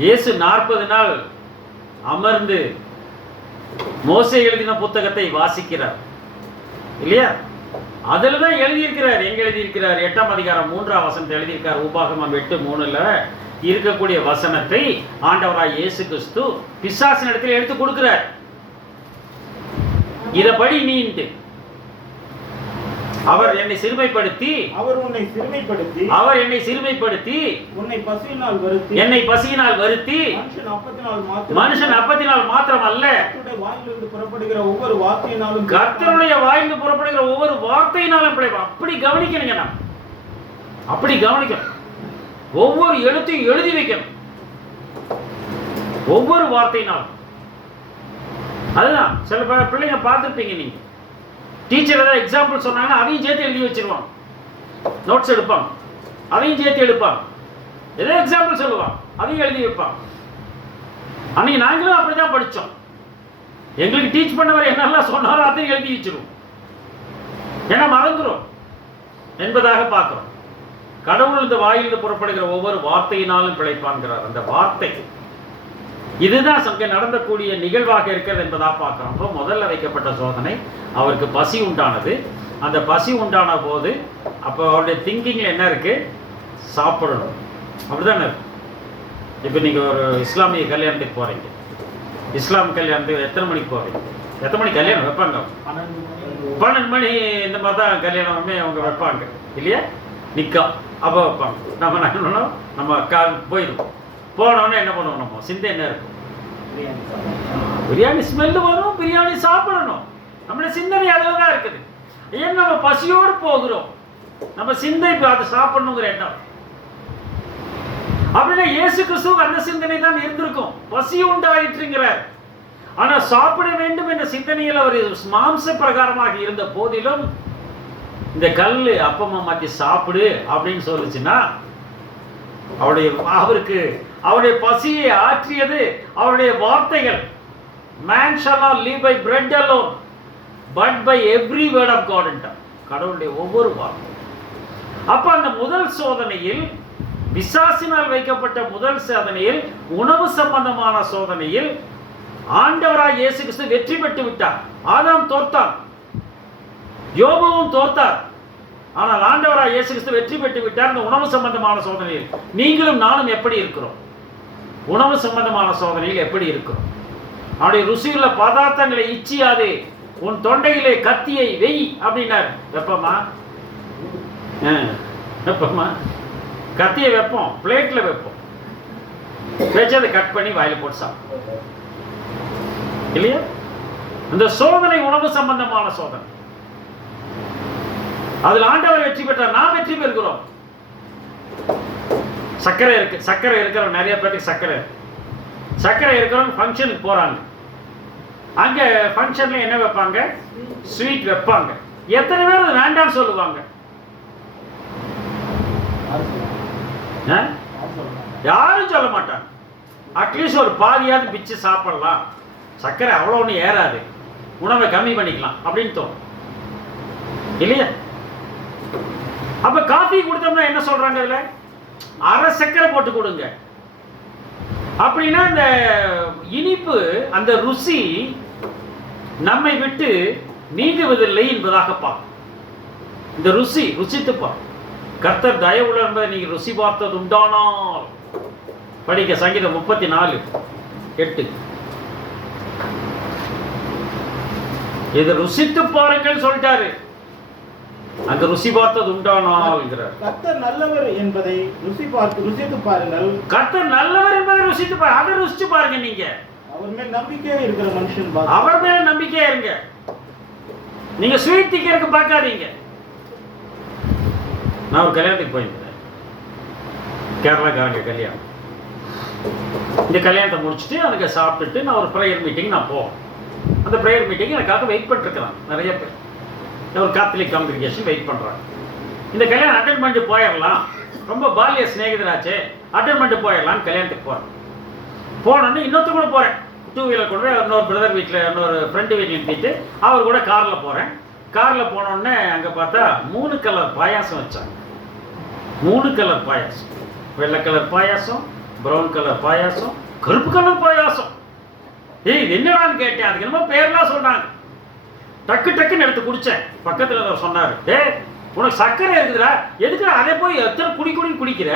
இயேசு 40 நாள் அமர்ந்து மோசே எழுதின புத்தகத்தை வாசிக்கிறார் இல்லையா? அதுல தான் எழுதியிருக்கிறார். எங்க எழுதியிருக்கிறார்? 8ஆம் அதிகாரம் 3ஆம் வசனத்தை எழுதியிருக்கார். உபாகமம் 8:3 இருக்கக்கூடிய வசனத்தை ஆண்டவராய் இயேசு கிறிஸ்து பிசாசின் இடத்துல எடுத்து கொடுக்கிறார். இத படி நீண்டு அவர் என்னை சிறுமைப்படுத்தி உன்னை பசியினால் வருத்தி மனுஷன் அப்பத்தினால் மாத்திரம் அல்ல, கர்த்தருடைய வாயிலிருந்து புறப்படுகிற ஒவ்வொரு வார்த்தையினாலும் பிழைப்பான். அப்படி கவனிக்கணுங்க. நாம் அப்படி கவனிக்கணும். ஒவ்வொரு எழுத்தையும் எழுதி வைக்கணும், ஒவ்வொரு வார்த்தையினாலும். அதுதான் சில பிள்ளைங்க பார்த்துருப்பீங்க நீங்க, டீச்சர் ஏதாவது எக்ஸாம்பிள் சொன்னாங்கன்னா அதையும் சேர்த்து எழுதி வச்சிருவாங்க. நோட்ஸ் எடுப்பாங்க, அதையும் சேர்த்து எடுப்பாங்க. ஏதோ எக்ஸாம்பிள் சொல்லுவாங்க, அதையும் எழுதி வைப்பாங்க. அன்னைக்கு நாங்களும் அப்படிதான் படித்தோம். எங்களுக்கு டீச் பண்ணவர் என்னெல்லாம் சொன்னாரோ அதையும் எழுதி வச்சிருவோம். ஏன்னா மறந்துடும் என்பதாக பார்க்கிறோம். கடவுள் இந்த வாயிலிருந்து புறப்படுகிற ஒவ்வொரு வார்த்தையினாலும் பிழைப்பான்கிறார். அந்த வார்த்தை இதுதான் அங்கே நடந்தக்கூடிய நிகழ்வாக இருக்கிறது என்பதாக பார்க்கிறோம். அப்போ முதல்ல வைக்கப்பட்ட சோதனை, அவருக்கு பசி உண்டானது. அந்த பசி உண்டான போது அப்போ அவருடைய திங்கிங்ல என்ன இருக்கு? சாப்பிடணும். அப்படிதானே இருக்கு. இப்போ நீங்க ஒரு இஸ்லாமிய கல்யாணத்துக்கு போறீங்க. இஸ்லாம் கல்யாணத்துக்கு எத்தனை மணிக்கு போறீங்க? எத்தனை மணிக்கு கல்யாணம் வைப்பாங்க? 12 மணி இந்த மாதிரி தான் கல்யாணமே அவங்க வைப்பாங்க இல்லையா? நிக்கா அப்போ வைப்பாங்க. நம்ம என்ன பண்ணணும்? நம்ம போயிடுவோம். போனோன்னு என்ன பண்ணுவோம்? நம்ம சிந்தை என்ன இருக்கும்? பிரியாணி ஸ்மெல்லு வரும், பிரியாணி சாப்பிடணும். நம்மளுடைய சிந்தனை அதில் தான் இருக்குது. ஏன் நம்ம பசியோடு போகிறோம், நம்ம சிந்தை அதை சாப்பிடணுங்கிற எண்ணம். அப்படின்னா இயேசு கிறிஸ்துவுக்கு அந்த சிந்தனை தான் இருந்திருக்கும். பசி உண்டாயிற்றுங்கிறார். ஆனா சாப்பிட வேண்டும் என்ற சிந்தனையில் அவர் மாம்ச பிரகாரமாக இருந்த போதிலும் இந்த கல்லு அப்பமா மாற்றி சாப்பிடு அப்படின்னு சொல்லுச்சுன்னா அவருடைய பசியை ஆற்றியது அவருடைய வார்த்தைகள். Man shall not live by bread alone, but by every word of God என்றார். கடவுளுடைய ஒவ்வொரு வார்த்தை. அப்ப அந்த முதல் சோதனையில், பிசாசினால் வைக்கப்பட்ட முதல் சோதனையில், உணவு சம்பந்தமான சோதனையில் ஆண்டவராய் இயேசு கிறிஸ்து வெற்றி பெற்று விட்டார். ஆதாம் தோற்றான், யோபுவும் தோற்றார். ஆனால் ஆண்டவராய் இயேசு கிறிஸ்து வெற்றி பெற்று விட்டார். இந்த உணவு சம்பந்தமான சோதனையில் நீங்களும் நானும் எப்படி இருக்கிறோம்? உணவு சம்பந்தமான சோதனையில் எப்படி இருக்கிறோம்? அவனுடைய ருசியுள்ள பதார்த்தங்களை இச்சியாதே, உன் தொண்டையிலே கத்தியை வெய் அப்படின்னார். வெப்பமா? வெப்பமா? கத்தியை வைப்போம், பிளேட்ல வைப்போம், வச்சு அதை கட் பண்ணி வாயில போட்டு சாப்பிடுவோம் இல்லையா? இந்த சோதனை உணவு சம்பந்தமான சோதனை. அதில் ஆண்டவர் வெற்றி பெற்றார், நாம் வெற்றி பெறுகிறோம். சர்க்கரை இருக்கு, சர்க்கரை இருக்கிறவங்க நிறைய பேருக்கு சர்க்கரை இருக்கிறவங்க ஃபங்க்ஷனுக்கு போறாங்க. அங்க ஃபங்க்ஷன்ல என்ன வைப்பாங்க? ஸ்வீட் வைப்பாங்க. எத்தனை பேர் அது வேண்டாம்னு சொல்லுவாங்க? ஆ? யாரும் சொல்ல மாட்டாங்க. அட்லீஸ்ட் ஒரு பாதியாவது பிச்சு சாப்பிடலாம், சர்க்கரை அவ்வளோ ஒன்றும் ஏறாது, உணவை கம்மி பண்ணிக்கலாம் அப்படின்னு தோணும் இல்லையா? அப்ப காஃபி கொடுத்தோம்னா என்ன சொல்றாங்க? அதுல அரை சர்க்கரை போட்டு கொடுங்க. அப்படின்னா அந்த இனிப்பு, அந்த ருசி நம்மை விட்டு நீங்குவதில்லை என்பதாக பார்க்கும். இந்த ருசித்துப்பா. கர்த்தர் தயவுள்ள என்பதை நீங்கள் ருசி பார்த்தது உண்டானால் படிக்க சங்கீதம் 34:8. இதை ருசித்து பாருங்கள் சொல்லிட்டாரு. அங்க ருசி பார்த்தது உண்டானால்ங்கிறார். கர்த்தர் நல்லவர் என்பதை ருசித்து பாருங்கள். கர்த்தர் நல்லவர் என்பதை ருசித்து பாருங்க. அதை ருசிச்சு பாருங்க. நீங்க அவர் மேல் நம்பிக்கையா இருக்கிற மனுஷன் அவர் மேல நம்பிக்கையா இருங்க. நீங்க ஸ்வீட் திங்கிறதுக்கு பார்க்காதீங்க. நான் ஒரு கல்யாணத்துக்கு போயிருந்தேன், கேரளாக்காரங்க கல்யாணம். இந்த கல்யாணத்தை முடிச்சுட்டு அதுக்கு சாப்பிட்டுட்டு நான் ஒரு ப்ரேயர் மீட்டிங் நான் போவேன். அந்த ப்ரேயர் மீட்டிங் எனக்காக வெயிட் பண்ணிருக்கிறான் நிறைய பேர். ஒரு காத்தலிக் காங்கிரிகேஷன் வெயிட் பண்ணுறாங்க. இந்த கல்யாணம் அட்டன் பண்ணிட்டு போயிடலாம், ரொம்ப பாலிய ஸ்நேகிதராச்சே, அட்டன் பண்ணிட்டு போயிடலான்னு கல்யாணத்துக்கு போகிறேன். போனோன்னு இன்னொருத்தர் கூட போகிறேன், 2 வீலர் கூட இன்னொரு பிரதர் வீட்டில், இன்னொரு ஃப்ரெண்டு வீட்டில் நிறுத்திட்டு அவர் கூட காரில் போகிறேன். காரில் போனோடனே அங்கே பார்த்தா 3 கலர் பாயாசம் வச்சாங்க. 3 கலர் பாயாசம், வெள்ளை கலர் பாயாசம், ப்ரௌன் கலர் பாயாசம், கருப்பு கலர் பாயாசம். ஏய் இது என்னடான்னு கேட்டேன். அதுக்கு என்னமோ பேர்லாம் சொன்னாங்க. டக்குன்னு எடுத்து குடித்தேன். பக்கத்தில் சொன்னார், டே உனக்கு சர்க்கரை இருக்குதுடா, எதுக்குடா அதை போய் எத்தனை குடிக்கிற?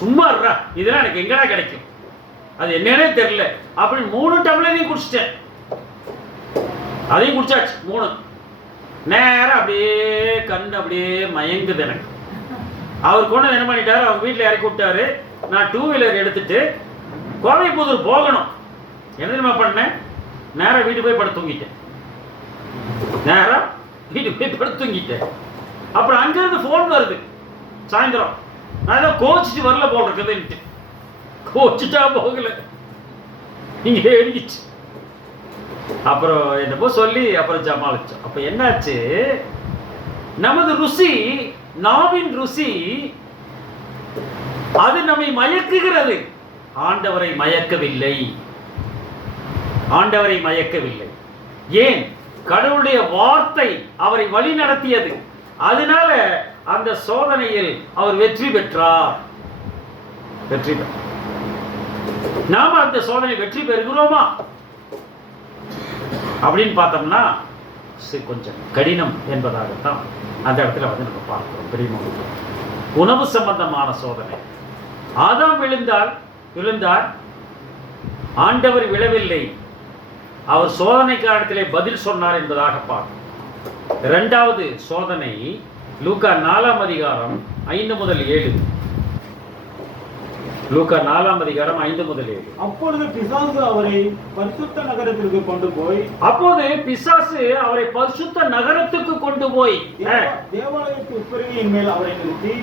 சும்மா இருடா, இதெல்லாம் எனக்கு எங்கடா கிடைக்கும், அது என்னன்னே தெரியல அப்படின்னு 3 டம்ளரையும் குடிச்சிட்டேன். அதையும் குடிச்சாச்சு 3. நேரம் அப்படியே கண்ணு அப்படியே மயங்குது எனக்கு. அவர் கொண்டு என்ன பண்ணிட்டாரு, அவங்க வீட்டில் இறக்கி விட்டாரு. நான் 2 வீலர் எடுத்துட்டு கோவைப்புதூர் போகணும். என்ன தெரியுமா பண்ணேன்? நேராக வீட்டு போய் படுத்து தூங்கிட்டேன். அப்புறம் அங்கிருந்து ஃபோன் வருது சாயந்தரம். நான் ஏதோ கோச்சிட்டு வரல போல் இருக்குதுன்ட்டு, கோச்சிட்டா போகல, இங்கே ஏறிச்சு. அப்புறம் என்னப்போ சொல்லி அப்புறம் ஜமாளிச்சோம். அப்போ என்னாச்சு, நமது ருசி, நாவின் ருசி, அது நம்மை மயக்குகிறது. ஆண்டவரை மயக்கவில்லை. ஆண்டவரை மயக்கவில்லை. ஏன்? கடவுளுடைய வார்த்தை அவரை வழி நடத்தியது. அதனால அந்த சோதனையில் அவர் வெற்றி பெற்றார். நாம அந்த சோதனை வெற்றி பெறுகிறோமா அப்படின்னு பார்த்தோம்னா கொஞ்சம் கடினம் என்பதாகத்தான் அந்த இடத்துல வந்து நம்ம பார்க்கிறோம். பெரிய உணவு சம்பந்தமான சோதனை. ஆதாம் விழுந்தார், ஆண்டவர் விழவில்லை, அவர் சோதனை காலத்திலே பதில் சொன்னார் என்பதாக பார்க்கும். 2வது சோதனை லூக்கா 4:5-7. லூக்கா 4:5-7. அப்பொழுது பிசாசு அவரை பரிசுத்த நகரத்திற்கு கொண்டு போய் தேவாலயத்து உப்பரிகையின் மேல் அவரை நிறுத்தி,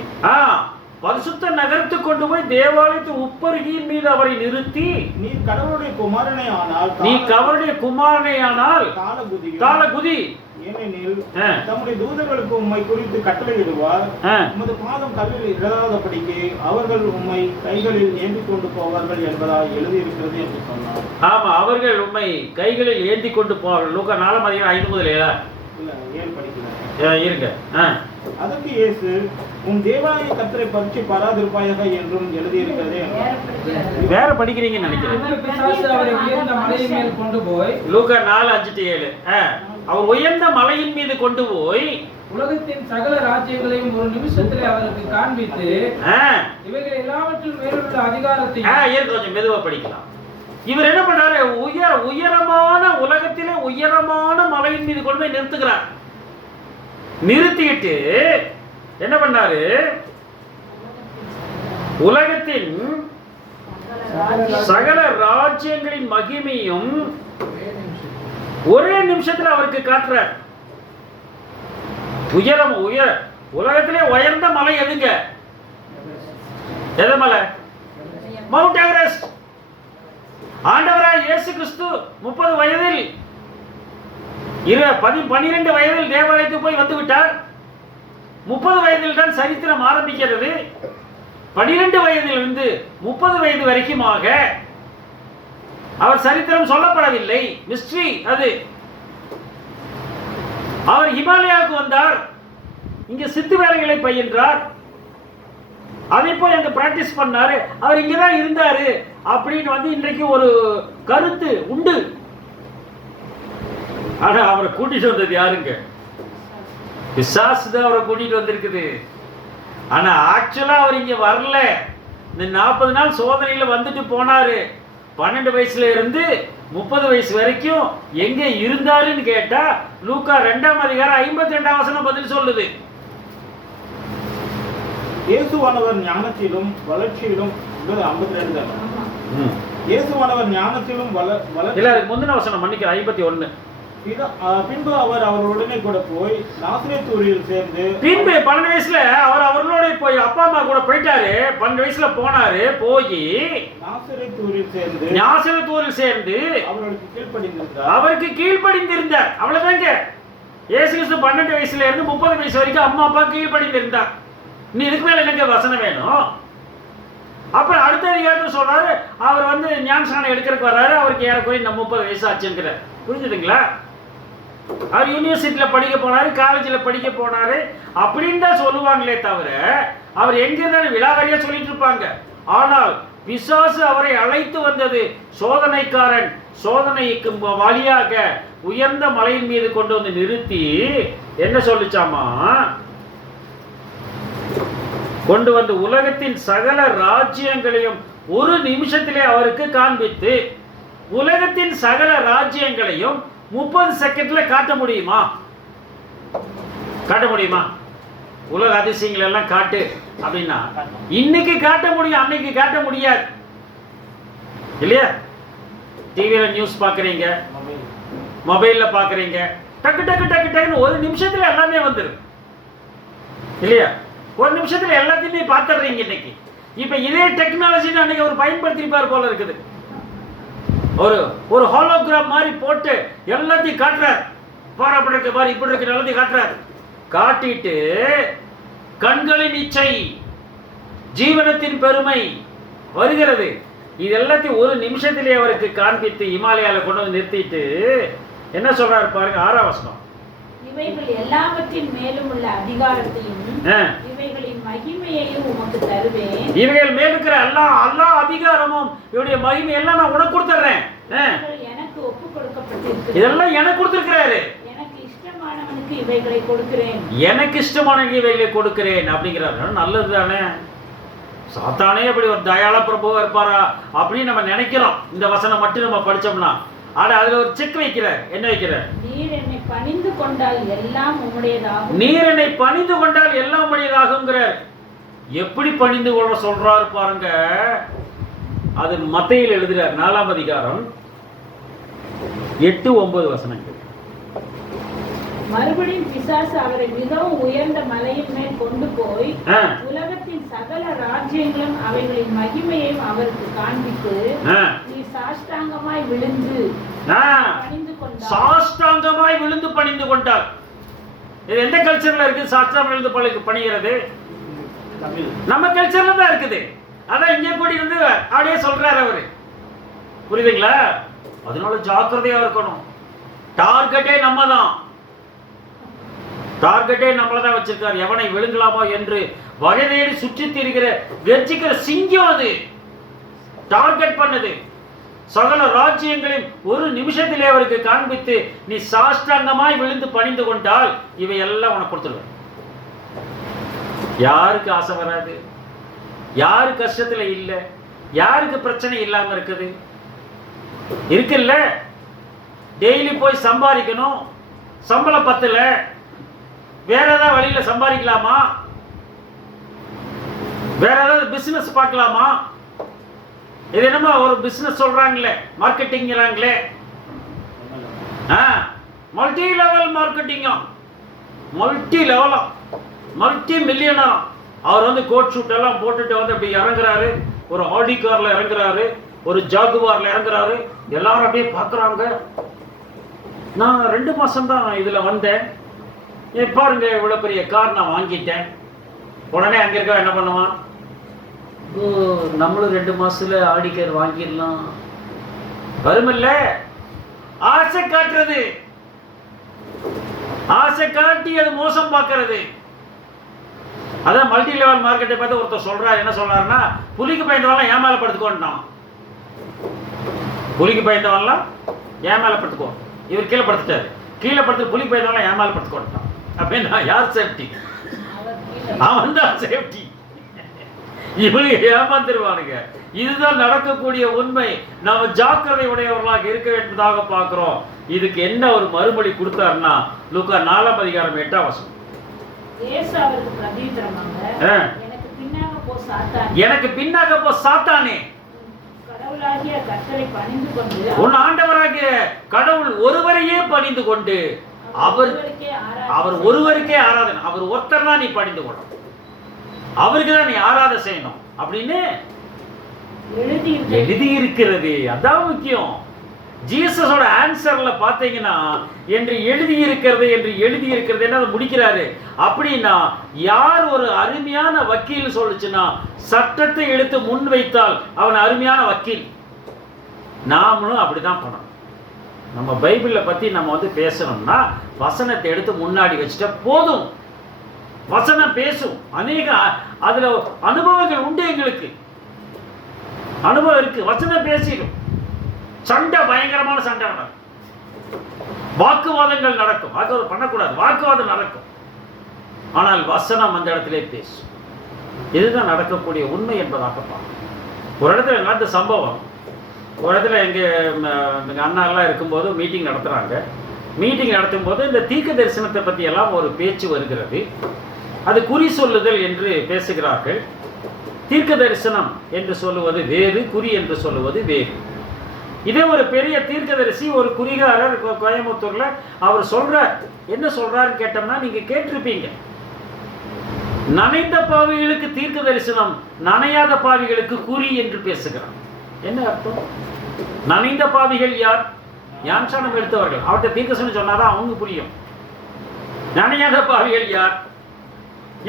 பரிசுத்த நகரத்துக்கு கொண்டு போய் தேவாலயத்து உப்பருகியின் மீது அவரை நிறுத்தி, நீ கடவுளுடைய குமாரனே ஆனால் காலகுதி, ஏனெனில் தம்முடைய தூதர்களுக்கு உம்மை குறித்து கட்டளையிடுவார், உமது பாதம் கல்லில் இடராதபடிக்கு அவர்கள் உம்மை கைகளில் ஏந்தி கொண்டு போவார்கள் என்பதால் எழுதியிருக்கிறது என்று சொன்னார். ஆமா, அவர்கள் உம்மை கைகளில் ஏந்தி கொண்டு போவார்கள். லூக்கா 4:5-7. ஏன் படிக்கிறேன் இருங்க. அதற்கு இயேசு, உன் தேவாலய கர்த்தரை பற்றி பாராதிருப்பாயாக என்றும் எழுதியிருக்கிறதே. வேற படிக்கிறீங்கன்னு நினைக்கிறேன். அவரை உயர்ந்த மலையின் மேல் கொண்டு போய், லூக்கா 4:5-7. அவர் உயர்ந்த மலையின் மீது கொண்டு போய் உலகத்தின் சகல ராஜ்யங்களையும் ஒரு நிமிஷத்திலே அவருக்கு காண்பித்து, இவைகள் எல்லாவற்றிலும் மேலுள்ள அதிகாரத்தை. கொஞ்சம் மெதுவா படிக்கலாம். இவர் என்ன பண்றாரு? உயரமான உலகத்திலே உயரமான மலையின் மீது கொண்டு போய் நிறுத்துகிறார். நிறுத்திட்டு என்ன பண்ணாரு? உலகத்தின் சகல ராஜ்யங்களின் மகிமையும் ஒரே நிமிஷத்துல அவருக்கு காட்டுறார். உலகத்திலே உயர்ந்த மலை எதுங்க? எது மலை? Mount Everest. ஆண்டவராய் இயேசு கிறிஸ்து 30 வயதில் 12 வயதில் தேவாலயத்துக்கு போய் வந்து விட்டார். 30 வயதில் தான் சரித்திரம் ஆரம்பிக்கிறது. 12 வயதிலிருந்து 30 வயது வரைக்குமாக அவர் சரித்திரம் சொல்லப்படவில்லை. மிஸ்ட்ரி அது. அவர் ஹிமாலயாவுக்கு வந்தார், இங்க சித்து வேலைகளை பயின்றார், அதை போய் அங்க பிராக்டிஸ் பண்ணாரு, அவர் இங்கதான் இருந்தாரு அப்படின்னு வந்து இன்றைக்கு ஒரு கருத்து உண்டு. ஆனா அவரை கூட்டிட்டு வந்தது யாருங்க? பிசாசு தான் அவரை கூட்டிட்டு வந்திருக்குது. ஆனா ஆக்சுவலா அவர் இங்க வரல. இந்த 40 நாள் சோதனையில வந்துட்டு போனாரு. 12 வயசுல இருந்து 30 வயசு வரைக்கும் எங்க இருந்தாருன்னு கேட்டா லூக்கா 2ஆம் அதிகாரம் 52ஆம் வசனம் பதில் சொல்லுது. இயேசுவானவர் ஞானத்திலும் வளர்ச்சியிலும் 52 தான். இயேசுவானவர் ஞானத்திலும் இல்ல முந்தின வசனம் மன்னிக்கிற 51. பின்பு அவர் அவர்களுடனே கூட போய் நாசரேத் ஊரில் சேர்ந்து. பின்பு 12 வயசுல அவர் அவர்களோட போய் அப்பா அம்மா கூட போயிட்டாரு. 12 வயசுல போனாரு. போய் நாசரேத் ஊரில் சேர்ந்து அவருக்கு கீழ்ப்படிந்திருந்தார். அவ்வளவுதாங்க. இயேசு கிறிஸ்து 12 வயசுல இருந்து 30 வயசு வரைக்கும் அம்மா அப்பா கீழ்ப்படிந்திருந்தார். நீ இதுக்கு மேல எனக்கு வசனம் வேணும். அப்புறம் அடுத்த அதிகாரத்தில் சொல்றாரு அவர் வந்து ஞானஸ்நானம் எடுக்கிறதுக்கு வர்றாரு. அவருக்கு ஏறக்குறைய 30 வயசு ஆச்சுங்கிறார். புரிஞ்சுதுங்களா? அவர் யூனிவர்சிட்டியில படிக்க போனாரு, காலேஜில் படிக்க போனாரு அப்படின்னு தான் சொல்லுவாங்களே தவிர அவர் எங்க இருந்தாலும் விலாவரியா சொல்லிட்டு இருப்பாங்க. ஆனால் பிசாசு அவரை அழைத்து வந்தது சோதனைக்காரன். சோதனைக்கு வழியாக உயர்ந்த மலையின் மீது கொண்டு வந்து நிறுத்தி என்ன சொல்லிச்சாமா, கொண்டு வந்து உலகத்தின் சகல ராஜ்யங்களையும் ஒரு நிமிஷத்திலே அவருக்கு காண்பித்து, உலகத்தின் சகல ராஜ்யங்களையும் 30 செகண்ட்ல காட்ட முடியுமா? காட்ட முடியுமா? உலக அதிசயங்கள் எல்லாம் காட்டு அப்படின்னா இன்னைக்கு காட்ட முடியும், அன்னைக்கு காட்ட முடியாது இல்லையா? டிவியில நியூஸ் பாக்குறீங்க, மொபைல்ல பாக்குறீங்க, டக்கு டக்கு டக்கு டக்குன்னு ஒரு நிமிஷத்துல எல்லாமே வந்துடும் இல்லையா? ஒரு நிமிஷத்துல எல்லாத்தையுமே பார்த்துடுறீங்க இன்னைக்கு. இப்ப இதே டெக்னாலஜி அன்னைக்கு அவர் பயன்படுத்திருப்பார் போல இருக்குது. ஒரு ஹாலோகிராம் மாதிரி போட்டு எல்லாத்தையும் காட்டுறார். பாரு அப்படி இருக்கு, பாரு இப்படி இருக்கு, எல்லாத்தையும் காட்டுறார். காட்டிட்டு கண்களின் இச்சை, ஜீவனத்தின் பெருமை வருகிறது, இது எல்லாத்தையும் ஒரு நிமிஷத்திலே அவருக்கு காண்பித்து இமாலயால கொண்டு வந்து நிறுத்திட்டு என்ன சொல்றாரு பாருங்க. 6ஆம் வசனம். இவைகள் எல்லாவற்றின் மேலும் உள்ள அதிகாரத்தையும் இவைகளின் மகிமையையும் உமக்கு தருவேன். இவைகள் மேல் இருக்கிற எல்லா அதிகாரமும் இவருடைய மகிமை எல்லாம் நான் உனக்கு கொடுத்துறேன். எனக்கு ஒப்பு கொடுக்கப்பட்டிருக்கு. இதெல்லாம் எனக்கு கொடுத்திருக்கிறாரு. எனக்கு இஷ்டமானவனுக்கு இவைகளை கொடுக்கிறேன். எனக்கு இஷ்டமானவனுக்கு இவைகளை கொடுக்கிறேன் அப்படிங்கிறாரு. நல்லது தானே. சாத்தானே அப்படி ஒரு தயாள பிரபுவா இருப்பாரா அப்படின்னு நம்ம நினைக்கிறோம் இந்த வசனம் மட்டும் நம்ம படிச்சோம்னா. ஆனா அதுல ஒரு செக் வைக்கிறார். என்ன வைக்கிறார்? நீர் என்னை பணிந்து கொண்டால் எல்லாம் உம்முடையதாகும். நீர் என்னை பணிந்து கொண்டால் எல்லாம் உம்முடையதாகும்ங்கிறார். எப்படி பணிந்து கொள்ள சொல்றாரு பாருங்க. அது மத்தேயுல எழுதுறார் 4ஆம் அதிகாரம் 8-9 வசனங்கள். மறுபடியும் பிசாசு அவரை மிகவும் உயர்ந்த மலையின் மேல் கொண்டு போய் உலகத்தின் சகல ராஜ்யங்களும் அவைகளின் மகிமையையும் அவருக்கு காண்பித்து, நீ சாஷ்டாங்கமாய் விழுந்து பணிந்து கொண்டார். இது எந்த கல்ச்சர்ல இருக்கு? சாஷ்டாங்கம் விழுந்து பணிகிறது நம்ம கல்ச்சர்ல தான் இருக்குது. அதான் இங்க கூடி வந்து அப்படியே சொல்றாரு அவரு. புரியுதுங்களா? அதனால ஜாக்கிரதையா இருக்கணும். டார்கெட்டே நம்ம தான். டார்கெட்டே நம்மளதான் வச்சிருக்காரு. எவனை விழுங்கலாமோ என்று வகைதேடி சுற்றி திரிகிற கர்ஜிக்கிற சிங்கம் அது டார்கெட் பண்ணது. சகல ராஜ்யங்களையும் ஒரு நிமிஷத்திலே அவருக்கு காண்பித்து, நீ சாஷ்டாங்கமாய் விழுந்து பணிந்து கொண்டால் இவை எல்லாம் உனக்கு கொடுத்துருவேன். யாருக்கு ஆசை வராது? யாரு கஷ்டத்துல இல்ல? யாருக்கு பிரச்சனை இல்லாம இருக்குது? இருக்குல்ல? டெய்லி போய் சம்பாதிக்கணும், சம்பளம் பத்தல, வேற ஏதாவது வழியில சம்பாதிக்கலாமா? வேற ஏதாவது பிசினஸ் பார்க்கலாமா? இது என்னமா ஒரு பிசினஸ் சொல்றாங்களே, மார்க்கெட்டிங்கிறாங்களே, மல்டி லெவல் மார்க்கெட்டிங்கா, மல்டி லெவலா, மல்டி மில்லியனரா. அவர் வந்து கோட் ஷூட் எல்லாம் போட்டுட்டு வந்து அப்படி இறங்குறாரு. ஒரு ஆடி கார்ல இறங்குறாரு, ஒரு ஜாகுவார்ல இறங்குறாரு. எல்லாரும் அப்படியே பாக்குறாங்க. நான் 2 மாசம் தான் இதுல வந்தேன், பாருங்க இவ்வளவு பெரிய கார் நான் வாங்கிட்டேன். உடனே அங்க இருக்க என்ன பண்ணுவான்? ஓ, நம்மளும் 2 மாசத்துல ஆடி கார் வாங்கிடலாம். வருமில்ல ஆசை காட்டுறது, ஆசை காட்டி அது மோசம் பார்க்கறது. அதான் மல்டி லெவல் மார்க்கெட்டை பார்த்து ஒருத்தர் சொல்றாரு. என்ன சொல்றாருன்னா, புலிக்கு பயந்தவன்லாம் ஏன் மேல படுத்துக்கோன்றான். புலிக்கு பயந்தவன்லாம் ஏன் மேல படுத்துக்கோ. இவர் கீழே படுத்துட்டாரு. கீழே படுத்து புலிக்கு பயந்தவன்லாம் ஏன் மேல படுத்துக்கோன்றான். அப்படின்னா யார் சேஃப்டி? அவன் தான் சேஃப்டி. இவனுக்கு ஏமாந்துருவானுங்க. இதுதான் நடக்கக்கூடிய உண்மை. நாம ஜாக்கிரதை உடையவர்களாக இருக்க வேண்டியதாக பார்க்கிறோம். இதுக்கு என்ன ஒரு மறுமொழி கொடுத்தாருன்னா, லூக்கா 4ஆம் அதிகாரம் 8ஆம் வசனம். இயேசு அவருக்கு பிரதியுத்தரமாக, எனக்கு பின்னாக போ சாத்தானே, எனக்கு பின்னாக போ சாத்தானே, கடவுளாகிய கர்த்தரை பணிந்து கொண்டு, உன் ஆண்டவராகிய கடவுள் ஒருவரையே பணிந்து கொண்டு, அவர் ஒருவருக்கே ஆராதனை, அவர் ஒருத்தர் தான் நீ பணிந்து கொள்ளணும், அவருக்கு தான் நீ ஆராதனை செய்யணும் அப்படின்னு எழுதி இருக்கிறது. அதான் முக்கியம். ஜீசஸோட ஆன்சர்ல பாத்தீங்கன்னா, என்று எழுதி இருக்கிறது என்ன முடிக்கிறாரு அப்படின்னா, யார் ஒரு அருமையான வக்கீல் சொல்லுச்சுன்னா, சட்டத்தை எடுத்து முன் வைத்தால் அவன் அருமையான வக்கீல். நாமளும் அப்படிதான் பண்ணணும். நம்ம பைபிளை பத்தி நம்ம பேசணும்னா வசனத்தை எடுத்து முன்னாடி வச்சுட்டா போதும். வசனம் பேசும். அநேக அதுல அனுபவங்கள் உண்டு. எங்களுக்கு அனுபவம் இருக்கு. வசனம் பேசிடும். சண்டை, பயங்கரமான சண்டை நடக்கும். வாக்குவாதங்கள் நடக்கும். வாக்குவாதம் பண்ணக்கூடாது, வாக்குவாதம் நடக்கும். ஆனால் வசனம் அந்த இடத்திலே பேசும். இதுதான் நடக்கக்கூடிய உண்மை என்பதாக பார்க்கணும். ஒரு இடத்துல நடந்த சம்பவம். ஒரு இடத்துல எங்கள் அண்ணாலாம் இருக்கும்போது மீட்டிங் நடத்துகிறாங்க. மீட்டிங் நடத்தும் போது இந்த தீர்க்க தரிசனத்தை பற்றி எல்லாம் ஒரு பேச்சு வருகிறது. அது குறி சொல்லுதல் என்று பேசுகிறார்கள். தீர்க்க தரிசனம் என்று சொல்லுவது வேறு, குறி என்று சொல்லுவது வேறு. இதே ஒரு பெரிய தீர்க்கதரிசி, ஒரு குறிகாரர் கோயம்புத்தூர்ல அவர் சொல்றார். என்ன சொல்றாருன்னு கேட்டோம்னா, நீங்க கேட்டிருப்பீங்க, நனைந்த பாவிகளுக்கு தீர்க்க தரிசனம், நனையாத பாவிகளுக்கு குறி என்று பேசுகிறார். என்ன அர்த்தம்? நனைந்த பாவிகள் யார்? ஞானசானம் எடுத்தவர்கள். அவர்கிட்ட தீர்க்கதரிசனம் சொன்னாதான் அவங்க புரியும். நனையாத பாவிகள் யார்?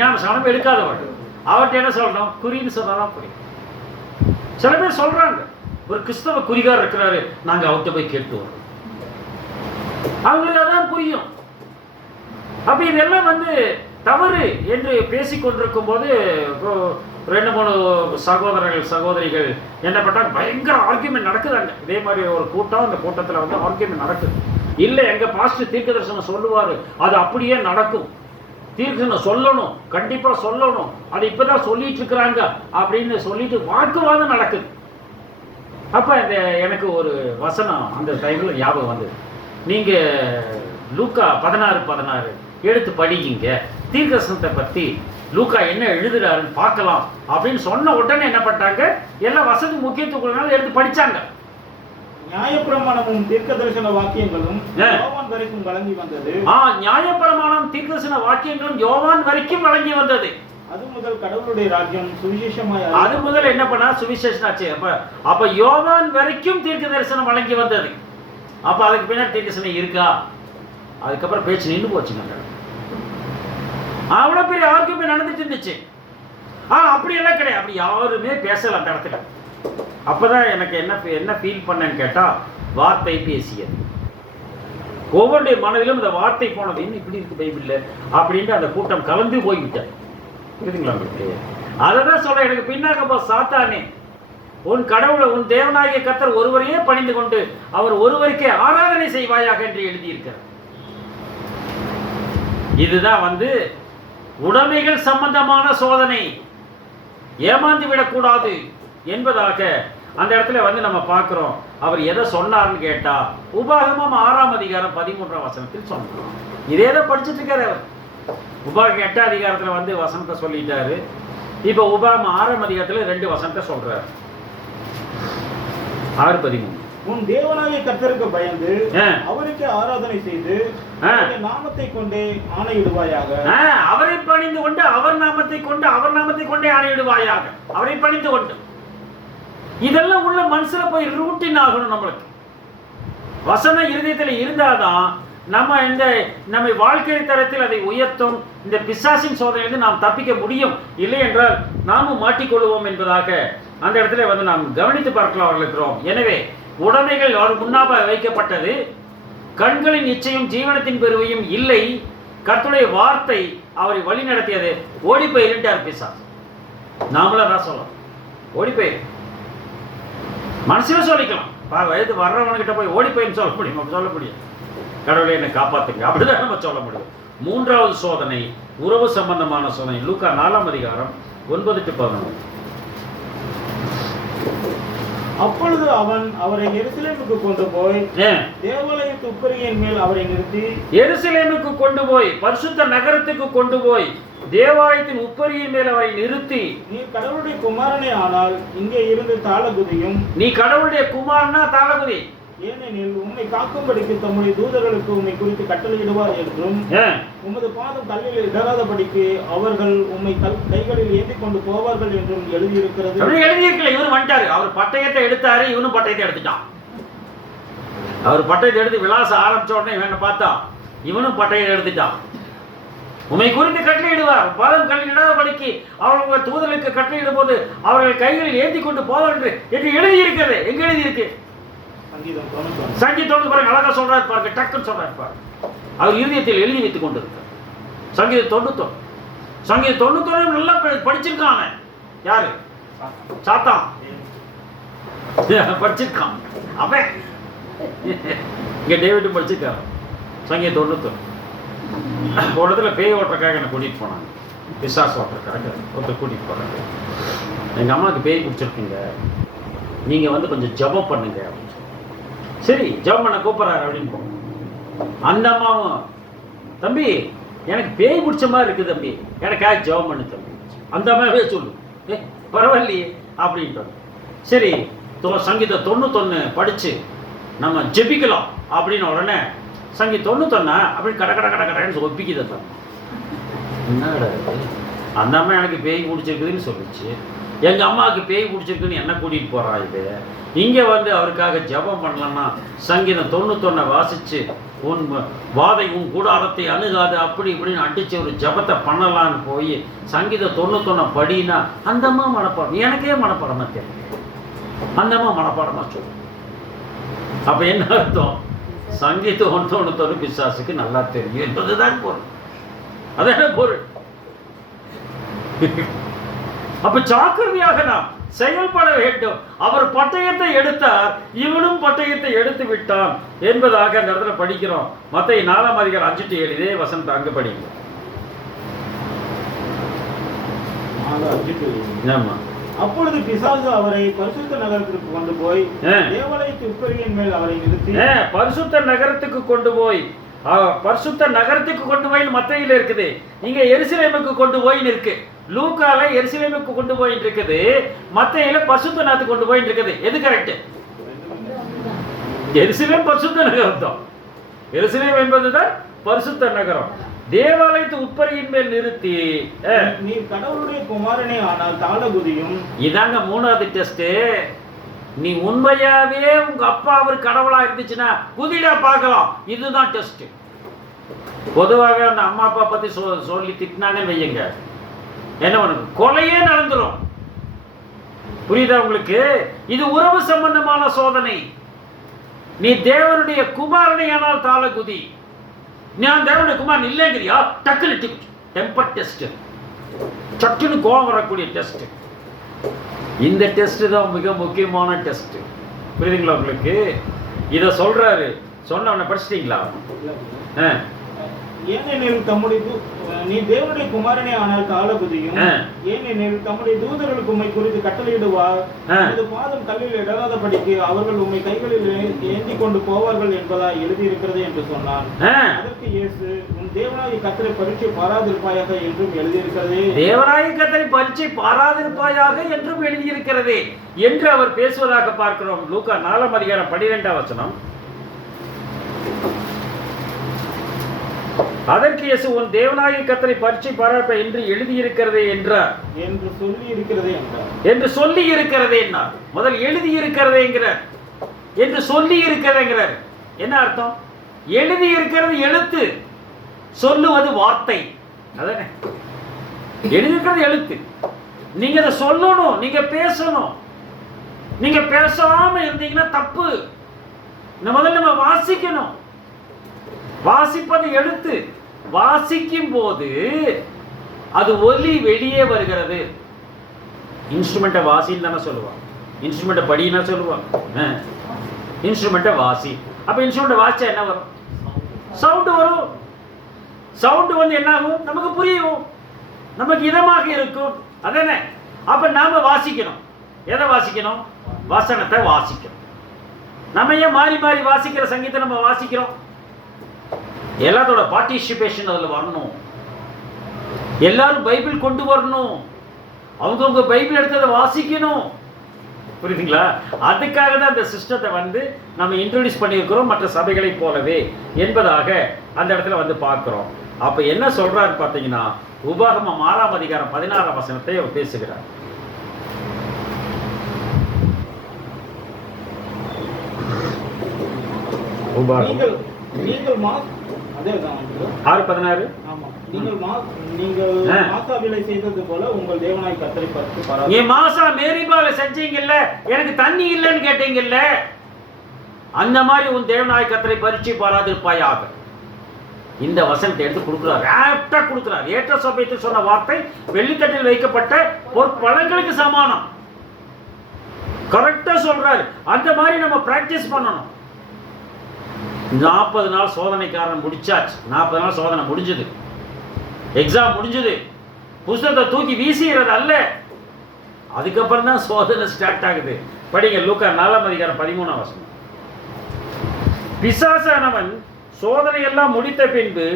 ஞானசானம் எடுக்காதவர்கள். அவர்கிட்ட என்ன சொல்லணும்? குறின்னு சொன்னாதான் புரியும். சில பேர் சொல்றாங்க, ஒரு கிறிஸ்தவ குறிகார் இருக்கிறாரு, நாங்க அவர்கிட்ட போய் கேட்டு வரோம், அவங்களுக்கு அதான் புரியும். அப்ப இதெல்லாம் தவறு என்று பேசிக்கொண்டிருக்கும் போது 2-3 சகோதரர்கள் சகோதரிகள் என்ன பண்ணாங்க, பயங்கர ஆர்கியூமெண்ட் நடக்குதாங்க. இதே மாதிரி ஒரு கூட்டம், அந்த கூட்டத்தில் ஆர்கியூமெண்ட் நடக்குது. இல்லை, எங்க பாஸ்டர் தீர்க்க தரிசனம் சொல்லுவாரு, அது அப்படியே நடக்கும், தீர்க்கதரிசனம் சொல்லணும், கண்டிப்பா சொல்லணும், அது இப்பதான் சொல்லிட்டு இருக்கிறாங்க அப்படின்னு சொல்லிட்டு வாக்குவாதம் நடக்குது. அப்ப எனக்கு ஒரு வசனம் அந்த டைம்ல ஞாபகம் வந்தது. நீங்க லூக்கா 16:16 எடுத்து படிங்க, தீர்க்கதரிசனத்தை பத்தி லூக்கா என்ன எழுதுறாருன்னு பார்க்கலாம் அப்படின்னு சொன்ன உடனே என்ன பண்ணிட்டாங்க, எல்லா வசதி முக்கியத்துவம் எடுத்து படிச்சாங்க. நியாயப்பிரமாணமும் தீர்க்கதரிசன வாக்கியங்களும் யோவான் வரைக்கும் வழங்கி வந்தது. நியாயப்பிரமாணம் தீர்க்கதரிசன வாக்கியங்களும் யோவான் வரைக்கும் வழங்கி வந்தது. அது முதல் கடவுளுடைய ராஜ்யம் சுவிசேஷமாய், அது முதல் என்ன பண்ணா சுவிசேஷம் ஆச்சு. அப்ப யோவான் வரைக்கும் தீர்க்க தரிசனம் வழங்கி வந்தது. அப்ப அதுக்கு பின்னாடி தீர்க்கதரிசனம் இருக்கா? அதுக்கப்புறம் பேச்சு நின்று போச்சுங்க. அவ்வளவு பெரிய ஆர்கியூமெண்ட் நடந்துட்டு இருந்துச்சு. அப்படி எல்லாம் கிடையாது. அப்படி யாருமே பேசல அந்த இடத்துல. அப்பதான் எனக்கு என்ன ஃபீல் பண்ணேன்னு கேட்டா, வார்த்தை பேசியது. ஒவ்வொருடைய மனதிலும் இந்த வார்த்தை போனது, என்ன இப்படி இருக்கு பைபிள்ல அப்படின்ட்டு அந்த கூட்டம் கலந்து போய்விட்டது. புரியுதுங்களா உங்களுக்கு? அததான் சொல்ல, எனக்கு பின்னாக போ சாத்தானே, உன் கடவுளை, உன் தேவனாகிய கர்த்தர் ஒருவரையே பணிந்து கொண்டு அவர் ஒருவருக்கே ஆராதனை செய்வாயாக என்று எழுதியிருக்கிறார். இதுதான் உடைமைகள் சம்பந்தமான சோதனை. ஏமாந்து விடக்கூடாது என்பதாக அந்த இடத்துல நம்ம பார்க்கிறோம். அவர் எதை சொன்னார்னு கேட்டா, உபாகமம் 6ஆம் அதிகாரம் 13ஆம் வசனத்தில் சொன்னார். இதேதான் படிச்சுட்டு இருக்காரு அவர். உபாகம் 8ஆம் அதிகாரத்துல வசனத்தை சொல்லிட்டாரு. இப்ப உபாகம் 6ஆம் அதிகாரத்துல 2 வசனத்தை சொல்றாரு. 6:13. உன் தேவனாகிய கர்த்தருக்கு பயந்து அவருக்கு ஆராதனை செய்து நாமத்தை கொண்டே ஆணையிடுவாயாக. அவரை பணிந்து கொண்டு அவர் நாமத்தை கொண்டே ஆணையிடுவாயாக. அவரை பணிந்து கொண்டு. இதெல்லாம் உள்ள மனசுல போய் ரூட்டின் ஆகணும். நம்மளுக்கு வசனம் இருதயத்துல இருந்தாதான் நம்மை வாழ்க்கை தரத்தில் அதை உயர்த்தும். இந்த பிசாசின் சோதனையிலிருந்து நாம் தப்பிக்க முடியும். இல்லை என்றால் நாமும் மாட்டிக்கொள்வோம் என்பதாக அந்த இடத்துல நாம் கவனித்து பார்க்கலாம் இருக்கிறோம். எனவே உடைமைகள் அவர் முன்னாக வைக்கப்பட்டது. கண்களின் இச்சையும் ஜீவனத்தின் பெருவையும் இல்லை. கர்த்தருடைய வார்த்தை அவரை வழி நடத்தியது. ஓடி போயிருந்தார் பிசாசு. நாமளும் தான் சொல்லலாம், ஓடி போயிரு. மனசுல சொல்லிக்கலாம், வயது வர்றவன்கிட்ட போய் ஓடி போயின்னு சொல்ல முடியும், சொல்ல முடியும். கடவுளை என்னை காப்பாத்துங்க அப்படிதான் நம்ம சொல்ல முடியும். மூன்றாவது சோதனை உறவு சம்பந்தமான சோதனை. லூக்கா 4ஆம் அதிகாரம் 9-11. அப்பொழுது அவன் அவரை எருசலேமுக்கு கொண்டு போய் தேவாலயத்து உப்பரியின் மேல் அவரை நிறுத்தி, எருசலேமுக்கு கொண்டு போய் பரிசுத்த நகரத்துக்கு கொண்டு போய் தேவாலயத்தின் உப்பரியின் மேல் அவரை நிறுத்தி, நீ கடவுளுடைய குமாரனே ஆனால் இங்கே இருந்து தாளகுதியும். நீ கடவுளுடைய குமாரனா தாளகுதி, ஏனெனில் உம்மை காக்கும்படிக்கு தம்முடைய தூதர்களுக்கு உம்மை குறித்து கட்டளையிடுவார் என்றும் உமது பாதம் கல்லில் இடராதபடிக்கு அவர்கள் உம்மை கைகளில் ஏந்தி கொண்டு போவார்கள் என்றும் எழுதியிருக்கிறது. எழுதியிருக்கல. இவரு வந்துட்டாரு. அவர் பட்டயத்தை எடுத்தாரு, இவனும் பட்டயத்தை எடுத்துட்டான். அவர் பட்டயத்தை எடுத்து விலாசம் ஆரம்பிச்ச உடனே இவனை பார்த்தா இவனும் பட்டயத்தை எடுத்துட்டான். உம்மை குறித்து கட்டளையிடுவார், பாதம் கல்லிடாதபடிக்கு அவர்கள் தூதர்களுக்கு கட்டளையிடும் போது அவர்கள் கைகளில் ஏந்தி கொண்டு போவார்கள் என்று எழுதியிருக்கிறது. எங்க எழுதியிருக்கு? சங்கீதம் பாருங்க, அழகா சொல்றாரு பாருங்க, டக்குன்னு சொல்றாரு பாருங்க. அவர் இருதயத்தில் எழுதி வைத்துக் கொண்டிருக்கார். சங்கீதம் 91. சங்கீதம் 91 நல்லா படிச்சிருக்கான். யாரு? சாத்தான் படிச்சிருக்கான். அவன் இங்க டேவிட் படிச்சிருக்காரு. சங்கீதம் 91. ஒரு இடத்துல பேய் ஓட்டுறக்காக என்னை கூட்டிட்டு போனாங்க. பிசாசு ஓட்டுறக்காக ஒருத்தர் கூட்டிட்டு போறாங்க. எங்க அம்மாவுக்கு பேய் பிடிச்சிருக்குங்க, நீங்க கொஞ்சம் ஜபம் பண்ணுங்க அப்படின்னு. சரி, ஜபம் பண்ண கூப்பிட்றாரு அப்படின்னு போகும். அந்த அம்மாவும், தம்பி எனக்கு பேய் பிடிச்ச மாதிரி இருக்குது தம்பி, எனக்காக ஜபம் பண்ணு தம்பி. அந்த அம்மாவே சொல்லு, பரவாயில்லையே அப்படின்ட்டு. சரி, சங்கீதம் 91 படிச்சு நம்ம ஜெபிக்கலாம் அப்படின்னு உடனே சங்கீதம் 91 அப்படின்னு கடன்னு ஒப்பிக்குது. என்னடா அந்த அம்மா எனக்கு பேய் பிடிச்சிருக்குதுன்னு சொல்லிச்சு, எங்கள் அம்மாவுக்கு பேய் பிடிச்சிருக்குன்னு என்ன கூட்டிகிட்டு போகிறா இது. இங்கே அவருக்காக ஜபம் பண்ணலன்னா சங்கீதம் 91 வாசித்து உன் வாதை உன் கூடாரத்தை அணுகாது அப்படி இப்படின்னு அடித்து ஒரு ஜபத்தை பண்ணலான்னு போய் சங்கீதம் 91 படினா அந்த அம்மா மனப்பாடம், எனக்கே மனப்பாடமாக தெரியும். அந்த அம்மா மனப்பாடமாக சொல்லும். அப்போ என்ன அர்த்தம்? சங்கீதம் 91 பிசாசுக்கு நல்லா தெரியும் என்பதுதான் பொருள். அதான பொருள். அப்ப ஜாக்கிரதையாக நாம் செயல்பட வேண்டும். அவர் பட்டயத்தை எடுத்தார், இவனும் பட்டயத்தை எடுத்து விட்டான் என்பதாக அந்த இடத்துல படிக்கிறோம். மத்தேயு 4ஆம் அதிகாரம் 5-7 இதே வசனத்தை அங்க படிங்க. ஆமா. அப்பொழுது பிசாசு அவரை பரிசுத்த நகரத்திற்கு கொண்டு போய் தேவாலயத்து உப்பரியின் மேல் அவரை நிறுத்தி, பரிசுத்த நகரத்துக்கு கொண்டு போய், பரிசுத்த நகரத்துக்கு கொண்டு போய் மத்தேயுல இருக்குது, இங்க எருசலேமுக்கு கொண்டு போய் இருக்கு. லூக்கால எருசலேமுக்கு கொண்டு போயிட்டு இருக்குது, மத்தேயுல பரிசுத்த நகரத்துக்கு கொண்டு போயிட்டு இருக்குது. எது கரெக்ட்? எருசலேம் பரிசுத்த நகரம் தான். எருசலேம் என்பதுதான் பரிசுத்த நகரம். தேவாலயத்து உட்பரியின் மேல் நிறுத்தி, நீ கடவுளுடைய குமாரனே ஆனால் தாளகுதியும். இதாங்க 3வது டெஸ்ட். நீ உண்மையாவே உங்க அப்பா அவர் கடவுளா இருந்துச்சுன்னா குதிடா பார்க்கலாம். இதுதான் டெஸ்ட். பொதுவாக அந்த அம்மா அப்பா பத்தி சொல்லி திட்டினாங்கன்னு வையுங்க, என்ன பண்ணுங்க, கொலையே நடந்துரும். புரியுதா உங்களுக்கு? இது உறவு சம்பந்தமான சோதனை. நீ தேவனுடைய குமாரனை ஆனால் தாளகுதி, நான் தேவனுடைய குமாரன் இல்லைங்கிறியா, டக்குனு டெம்பர் டெஸ்ட், சட்டுன்னு கோபம் வரக்கூடிய டெஸ்ட். இந்த டெஸ்ட் தான் மிக முக்கியமான டெஸ்ட். புரியுதுங்களா உங்களுக்கு? இதை சொல்றாரு. சொன்ன படிச்சிட்டீங்களா? ஏனெனில் தம்முடைய நீ தேவனுடைய குமாரனே ஆனால் தாளகுதியும், ஏனெனில் தம்முடைய தூதர்களுக்கு உம்மை குறித்து கட்டளையிடுவார், உமது பாதம் கல்லில் இடராதபடிக்கு அவர்கள் உம்மை கைகளில் ஏந்தி கொண்டு போவார்கள் என்பதாய் எழுதியிருக்கிறது என்று சொன்னான். அதற்கு இயேசு, உன் தேவனாகிய கர்த்தரை பரீட்சை பாராதிருப்பாயாக என்றும் எழுதியிருக்கிறதே, தேவனாகிய கர்த்தரை பரீட்சை பாராதிருப்பாயாக என்றும் எழுதியிருக்கிறதே என்று அவர் பேசுவதாக பார்க்கிறோம். லூக்கா 4ஆம் அதிகாரம் 12ஆம் வசனம். அதற்கு இயேசு, உன் தேவனாகிய கர்த்தரை பரீட்சை பாராட்ட என்று எழுதியிருக்கிறதே என்றார். என்று சொல்லி இருக்கிறதே என்றார். என்று சொல்லி இருக்கிறதே என்றார். முதல் எழுதி இருக்கிறதேங்கிறார், என்று சொல்லி இருக்கிறேங்கிறார். என்ன அர்த்தம்? எழுதி இருக்கிறது எழுத்து, சொல்லுவது வார்த்தை. அதானே எழுதி இருக்கிறது எழுத்து. நீங்க அதை சொல்லணும், நீங்க பேசணும். நீங்க பேசாம இருந்தீங்கன்னா தப்பு. முதல்ல நம்ம வாசிக்கணும். வாசிப்பது எழுத்து. வாசிக்கும் போது அது ஒலி வெளியே வருகிறது. இன்ஸ்ட்ருமெண்ட்டை வாசின்னு தானே சொல்லுவான். இன்ஸ்ட்ருமெண்ட்டை படினா சொல்லுவான். இன்ஸ்ட்ருமெண்ட்டை வாசி. அப்ப இன்ஸ்ட்ருமெண்ட்டை வாசிச்சா என்ன வரும்? சவுண்டு வரும். சவுண்டு வந்து என்ன ஆகும்? நமக்கு புரியும், நமக்கு இதமாக இருக்கும். அதானே? அப்ப நாம வாசிக்கணும். எதை வாசிக்கணும்? வசனத்தை வாசிக்கணும். நம்ம ஏன் மாறி மாறி வாசிக்கிற சங்கீதத்தை நம்ம வாசிக்கிறோம்? எல்லாத்தோட பார்ட்டிசிபேஷன் அதில் வரணும். எல்லாரும் பைபிள் கொண்டு வரணும். அவங்கவுங்க பைபிள் எடுத்ததை வாசிக்கணும். புரியுதுங்களா? அதுக்காக தான் அந்த சிஸ்டத்தை வந்து நம்ம இன்ட்ரோடியூஸ் பண்ணியிருக்கிறோம், மற்ற சபைகளை போலவே என்பதாக அந்த இடத்துல வந்து பார்க்கிறோம். அப்ப என்ன சொல்றாரு பார்த்தீங்கன்னா, உபாகமம் 6ஆம் அதிகாரம் 16ஆம் வசனத்தை அவர் பேசுகிறார். நீங்கள் 6:16. நீங்கள் மாசாவிலை செய்தது போல உங்கள் தேவனாய் கர்த்தரை பற்றி பாராது. நீ மாசா மேரிபால செஞ்சீங்கல்ல, எனக்கு தண்ணி இல்லைன்னு கேட்டீங்கல்ல, அந்த மாதிரி உன் தேவனாய் கர்த்தரை பரிச்சு பாராதிருப்பாயாக. இந்த வசனத்தை எடுத்து கொடுக்கிறார், ஆப்டா கொடுக்கிறார். ஏற்ற சபையத்தில் சொன்ன வார்த்தை வெள்ளித்தட்டில் வைக்கப்பட்ட ஒரு பழங்களுக்கு சமானம். கரெக்டா சொல்றாரு. அந்த மாதிரி நம்ம பிராக்டிஸ் பண்ணணும். 40 நாள் சோதனைக்காரன் முடிச்சாச்சு. 40 நாள் சோதனை முடிஞ்சது, எக்ஸாம் முடிஞ்சது. புஸ்தகத்தை தூக்கி வீசுகிறது அல்ல, அதுக்கப்புறம் தான் சோதனை ஸ்டார்ட் ஆகுது. படிங்க லூக்கா 4ஆம் அதிகாரம் 13ஆம் வசனம். பிசாசானவன் சோதனை எல்லாம் முடித்த பின்பு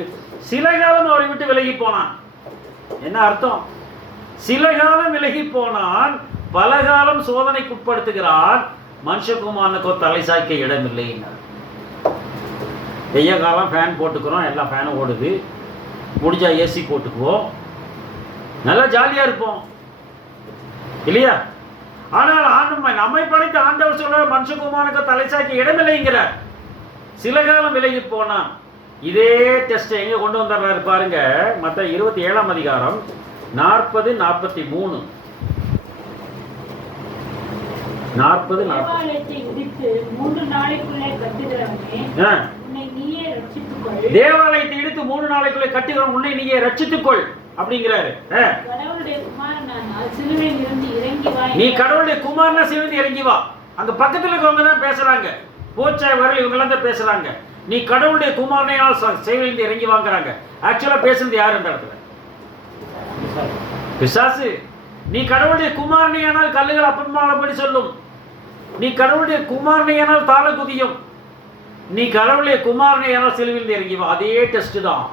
சில காலம் அவரை விட்டு விலகி போனான். என்ன அர்த்தம்? சில காலம் விலகி போனான், பல காலம் சோதனைக்கு உட்படுத்துகிறான். மனுஷகுமாரனுக்கோ தலை சாய்க்க இடமில்லை. வெய்ய காலம் ஃபேன் போட்டுக்கிறோம், எல்லாம் ஃபேனும் ஓடுது. முடிஞ்சா ஏசி போட்டுக்குவோம், நல்லா ஜாலியாக இருப்போம் இல்லையா? ஆனால் நம்மை படைத்த ஆண்டவர் சொல்ற மனுஷகுமாரனுக்கு தலை சாய்க்க இடமில்லைங்கிறார். சில காலம் விலகி போனான். இதே டெஸ்ட் எங்க கொண்டு வந்துடுறாரு பாருங்க. மத்த 27ஆம் அதிகாரம் 40-43. 40 தேவாலயத்தை இடித்து 3 நாளைக்குள்ளே கட்டுகிறவனே, உன்னை நீயே ரட்சித்துக்கொள். தேவாலயத்தை இடித்து 3 நாளைக்குள்ளே கட்டுகிறவன் உன்னை நீயே ரட்சித்துக்கொள் அப்படிங்கிறாரு. கடவுளுடைய குமாரனானால் சிலுவையில் இருந்து இறங்கி வா. நீ கடவுளுடைய குமாரனா சிலுவையில் இறங்கி வா. அங்க பக்கத்துல இருக்கவங்க தான் பேசுறாங்க, போச்சாய் வரல இவங்கெல்லாம் தான் பேசுறாங்க. நீ கடவுளுடைய குமாரனையால் சிலுவையில் இறங்கி வாங்குறாங்க. ஆக்சுவலா பேசுறது யாரு அந்த இடத்துல? பிசாசு. நீ கடவுளுடைய குமாரனையானால் கல்லுகள் அப்பன்மானபடி சொல்லும். நீ கடவுளுடைய குமாரனையானால் தாள குதியும். நீ கடவுளுடைய குமாரனையானால் சிலுவையில் இறங்கி வா. அதே டெஸ்ட் தான்.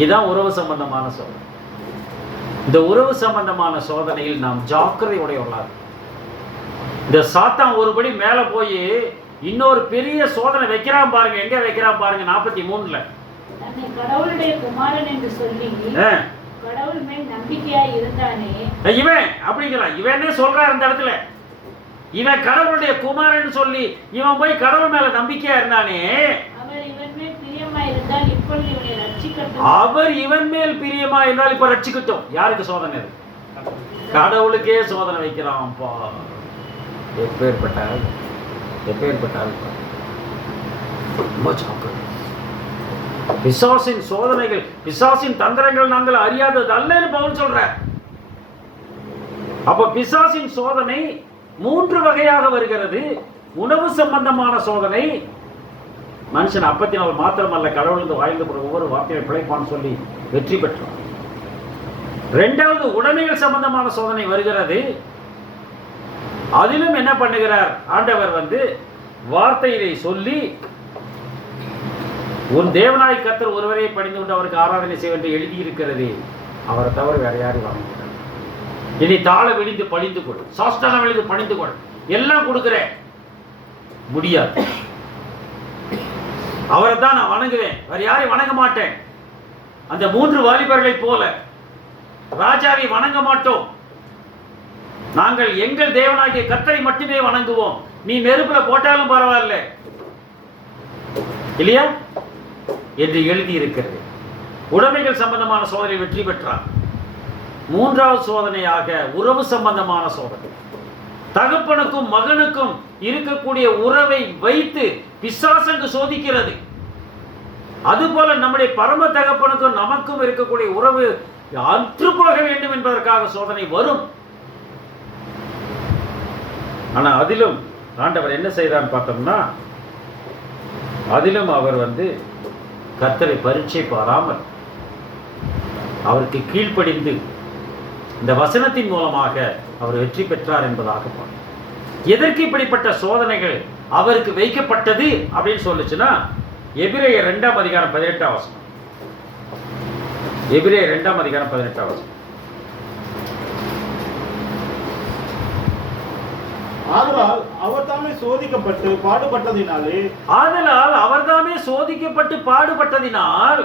இதுதான் உறவு சம்பந்தமான சோதனை. இந்த உறவு சம்பந்தமான சோதனையில் நாம் ஜாக்கிரதை உடையவர்களாக. இந்த சாத்தான் ஒருபடி மேல போய் இன்னொரு பெரிய சோதனை வைக்கிறான் பாருங்க. எங்க வைக்கிறான் பாருங்க? 43ல தன்னை கடவுளுடைய குமாரன் என்று சொல்லி கடவுள் மேல் நம்பிக்கையாய் இருந்தானே இவன் அப்படிங்கிறான். இவன் என்ன சொல்றான் இந்த இடத்துல? இவன் கடவுளுடைய குமாரன் சொல்லி இவன் போய் கடவுள் மேல நம்பிக்கையா இருந்தானே, அவர் இவன் மேல் பிரியமா இருந்தால் இப்பொழுது இவனை ரட்சிக்கட்டும். அவர் இவன் மேல் பிரியமா இருந்தால் இப்ப ரட்சிக்கட்டும். யாருக்கு சோதனை? கடவுளுக்கே சோதனை வைக்கிறான்ப்பா. எப்பேற்பட்டால் ரொம்ப ஜாக்கிரதை. பிசாசின் சோதனைகள், பிசாசின் தந்திரங்கள் நாங்கள் அறியாதது அல்லன்னு பவுல் சொல்ற. அப்ப பிசாசின் சோதனை 3 வகையாக வருகிறது. உணவு சம்பந்தமான சோதனை. மனுஷன் அப்பத்தினால் மாத்திரமல்ல, கடவுளுக்கு வாழ்ந்து ஒவ்வொரு வார்த்தையை பிழைப்பான்னு சொல்லி வெற்றி பெற்றான். 2வது உடைமைகள் சம்பந்தமான சோதனை வருகிறது. அதிலும் என்ன பண்ணுகிறார் ஆண்டவர்? வார்த்தையை சொல்லி உன் தேவனாய் கர்த்தர் ஒருவரே பணிந்து கொண்டு அவருக்கு ஆராதனை செய்ய என்று எழுதியிருக்கிறது. அவரை தவிர வேற யாரும் வாங்கிக்கிறார். இனி தாழ விழிந்து பணிந்து கொள், சாஷ்டாங்கம் விழுந்து பணிந்து கொள், எல்லாம் கொடுக்கிறேன். முடியாது. அவரை தான் நான் வணங்குவேன், வேற யாரையும் வணங்க மாட்டேன். அந்த 3 வாலிபர்களை போல ராஜாவை வணங்க மாட்டோம். நாங்கள் எங்கள் தேவனாகிய கர்த்தரை மட்டுமே வணங்குவோம். நீ நெருப்புல போட்டாலும் பரவாயில்ல, இல்லையா என்று எழுதியிருக்கிறது. உடைமைகள் சம்பந்தமான சோதனை வெற்றி பெற்றார். மூன்றாவது சோதனையாக உறவு சம்பந்தமான சோதனை. தகப்பனுக்கும் மகனுக்கும் இருக்கக்கூடிய உறவை வைத்து பிசாசங்கு சோதிக்கிறது. அதுபோல நம்முடைய பரம தகப்பனுக்கும் நமக்கும் இருக்கக்கூடிய உறவு அற்று போக வேண்டும் என்பதற்காக சோதனை வரும். ஆனா அதிலும் ஆண்டவர் என்ன செய்தான்னு பார்த்தோம்னா, அதிலும் அவர் கர்த்தரை பரீட்சை பாராமல் அவருக்கு கீழ்ப்படிந்து இந்த வசனத்தின் மூலமாக அவர் வெற்றி பெற்றார் என்பதாக பார்க்கிறோம். எதற்கு இப்படிப்பட்ட சோதனைகள் அவருக்கு வைக்கப்பட்டது அப்படின்னு சொல்லுச்சுன்னா, எபிரேயர் 2ஆம் அதிகாரம் 18ஆம் வசனம். எபிரேயர் 2ஆம் அதிகாரம் 18ஆம் வசனம். ஆதலால் அவர் தாமே சோதிக்கப்பட்டு பாடுபட்டதினாலே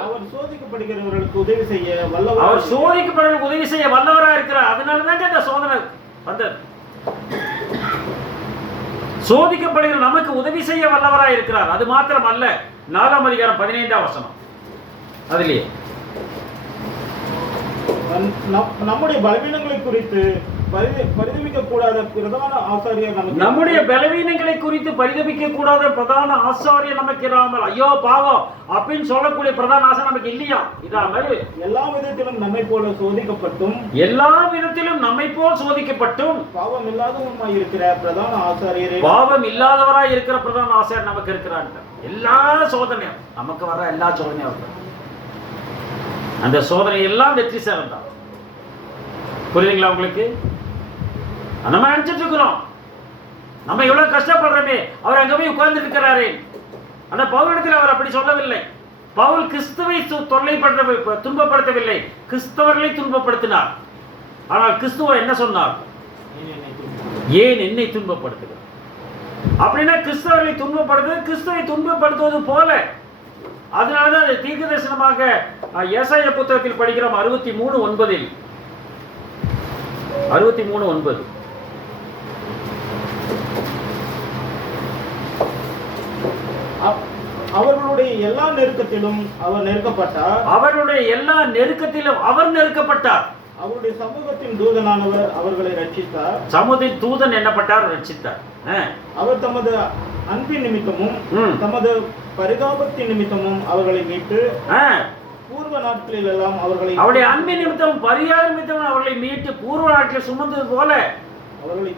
அவர் சோதிக்கப்படுகிறவர்களுக்கு உதவி செய்ய வல்லவராக இருக்கிறார். அதனாலதான் இந்த சோதனை வந்தது. சோதிக்கப்படுகிற நமக்கு உதவி செய்ய வல்லவராக இருக்கிறார். அது மாத்திரம் அல்ல, 4ஆம் அதிகாரம் 15ஆம் வசனம். அதுலயே நம்முடைய பலவீனங்களை குறித்து பரிதபிக்க கூடாத பிரதான ஆசாரியர் நம்முடைய பலவீனங்களை குறித்து பரிதபிக்க கூடாத பிரதான ஆசாரியர் நமக்கு இராமல், ஐயோ பாவம் அப்படின்னு சொல்லக்கூடிய பிரதான ஆசாரியர் நமக்கு இல்லையா? இதாமல் எல்லா விதத்திலும் நம்மை போல சோதிக்கப்பட்டும் பாவம் இல்லாதவராய் இருக்கிற பிரதான ஆசாரியர் நமக்கு இருக்கிறார். எல்லா சோதனையும் நமக்கு வர எல்லா சோதனையும் அந்த சோதனை எல்லாம் வெற்றி சேர்ந்தார். புரியுதுங்களா உங்களுக்கு? நம்ம நினைச்சிட்டு இருக்கிறோம் நம்ம எவ்வளவு கஷ்டப்படுறோமே, அவர் அங்க போய் உட்கார்ந்து இருக்கிறாரே. ஆனா பவுலிடத்தில் அவர் அப்படி சொல்லவில்லை. பவுல் கிறிஸ்துவை துன்பப்படுத்தவில்லை, கிறிஸ்தவர்களை துன்பப்படுத்தினார். ஆனால் கிறிஸ்துவ என்ன சொன்னார்? ஏன் என்னை துன்பப்படுத்துகிறார்? அப்படின்னா கிறிஸ்தவர்களை துன்பப்படுத்துவது கிறிஸ்துவை துன்பப்படுத்துவது போல. அதனாலதான் அது தீர்க்க தரிசனமாக ஏசாயா புத்தகத்தில் படிக்கிறோம். 63:9 அவர்களுடைய எல்லா நெருக்கத்திலும் அவர் நெருக்கப்பட்டார். அவருடைய சமூகத்தின் தூதனானவர் அவர்களை ரட்சித்தார். சமூகத்தின் தூதன் என்னப்பட்டார்? ரட்சித்தார். அவர் தமது அன்பின் நிமித்தமும் தமது பரிதாபத்தின் நிமித்தமும் அவர்களை மீட்டு பூர்வ நாட்களில் எல்லாம் அவருடைய அன்பின் நிமித்தம் பரிதாப நிமித்தம் அவர்களை மீட்டு பூர்வ நாட்களில் சுமந்தது போல அவர்களை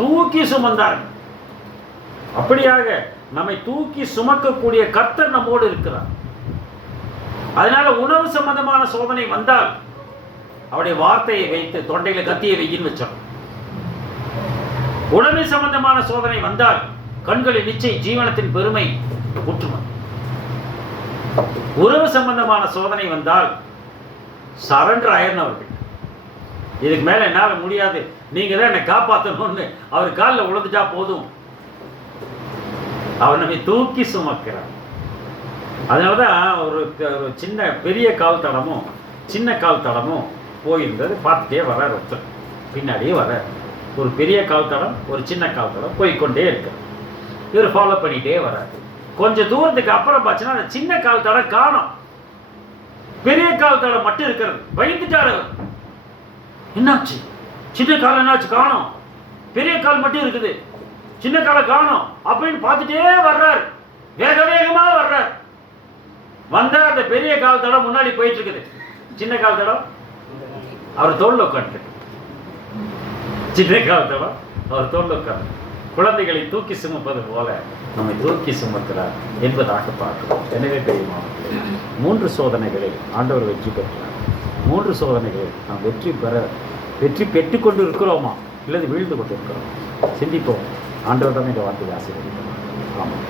தூக்கி சுமந்தார். அப்படியாக நம்மை தூக்கி சுமக்கக்கூடிய கர்த்தர் நம்மோடு இருக்கிறார். அதனால உணவு சம்பந்தமான சோதனை வந்தால் அவருடைய வார்த்தையை வைத்து தொண்டையில கத்தியை வையின்னு வச்சோம். உடமை சம்பந்தமான சோதனை வந்தால் கண்களில் நிச்சயம் ஜீவனத்தின் பெருமை ஊற்றுமா. உறவு சம்பந்தமான சோதனை வந்தால் சரண்டர் ஆயிரவர்கள். இதுக்கு மேல என்னால முடியாது, நீங்க தான் என்னை காப்பாற்றணும்னு அவர் காலில் விழுந்துட்டா போதும். அவர் நம்மை தூக்கி சுமக்கிறார். அதனாலதான் ஒரு சின்ன பெரிய கால் தடமும் சின்ன கால் தடமும் போயிருந்தது பார்த்துட்டே வர்றார். ஒருத்தர் பின்னாடியே வர்றார். ஒரு பெரிய கால் தடம் ஒரு சின்ன கால் தடம் போய்கொண்டே இருக்கிறார். இவர் ஃபாலோ பண்ணிட்டே வர்றார். கொஞ்சம் தூரத்துக்கு அப்புறம் பார்த்தீங்கன்னா அந்த சின்ன கால் தடம் காணும், பெரிய கால் தடம் மட்டும் இருக்கிறது. பயந்துட்டார் அவர். என்னாச்சு? சின்ன கால் என்னாச்சு? காணும். பெரிய கால் மட்டும் இருக்குது, சின்ன காலை காணும் அப்படின்னு பார்த்துட்டே வர்றார். வேக வேகமா வர்றார். வந்தா அந்த பெரிய கால் தடம் முன்னாடி போயிட்டு இருக்குது, சின்ன கால் தடம் அவர் தோல்ல உட்காந்து. சின்ன கால் தடம் அவர் தோல்ல உட்காந்து. குழந்தைகளை தூக்கி சுமப்பது போல நம்மை தூக்கி சுமக்கிறார் என்பதாக பார்க்கிறோம். எனவே தெரியுமா, 3 சோதனைகளில் ஆண்டவர் வெற்றி பெற்றார். 3 சோதனைகளில் நாம் வெற்றி பெற்றுக்கொண்டு இருக்கிறோமா இல்லது வீழ்ந்து கொண்டு இருக்கிறோம்? சிந்திப்போம். ஆண்டவர் தான் இந்த வார்த்தையை ஆசீர்வதிக்கிறார். ஆமாம்.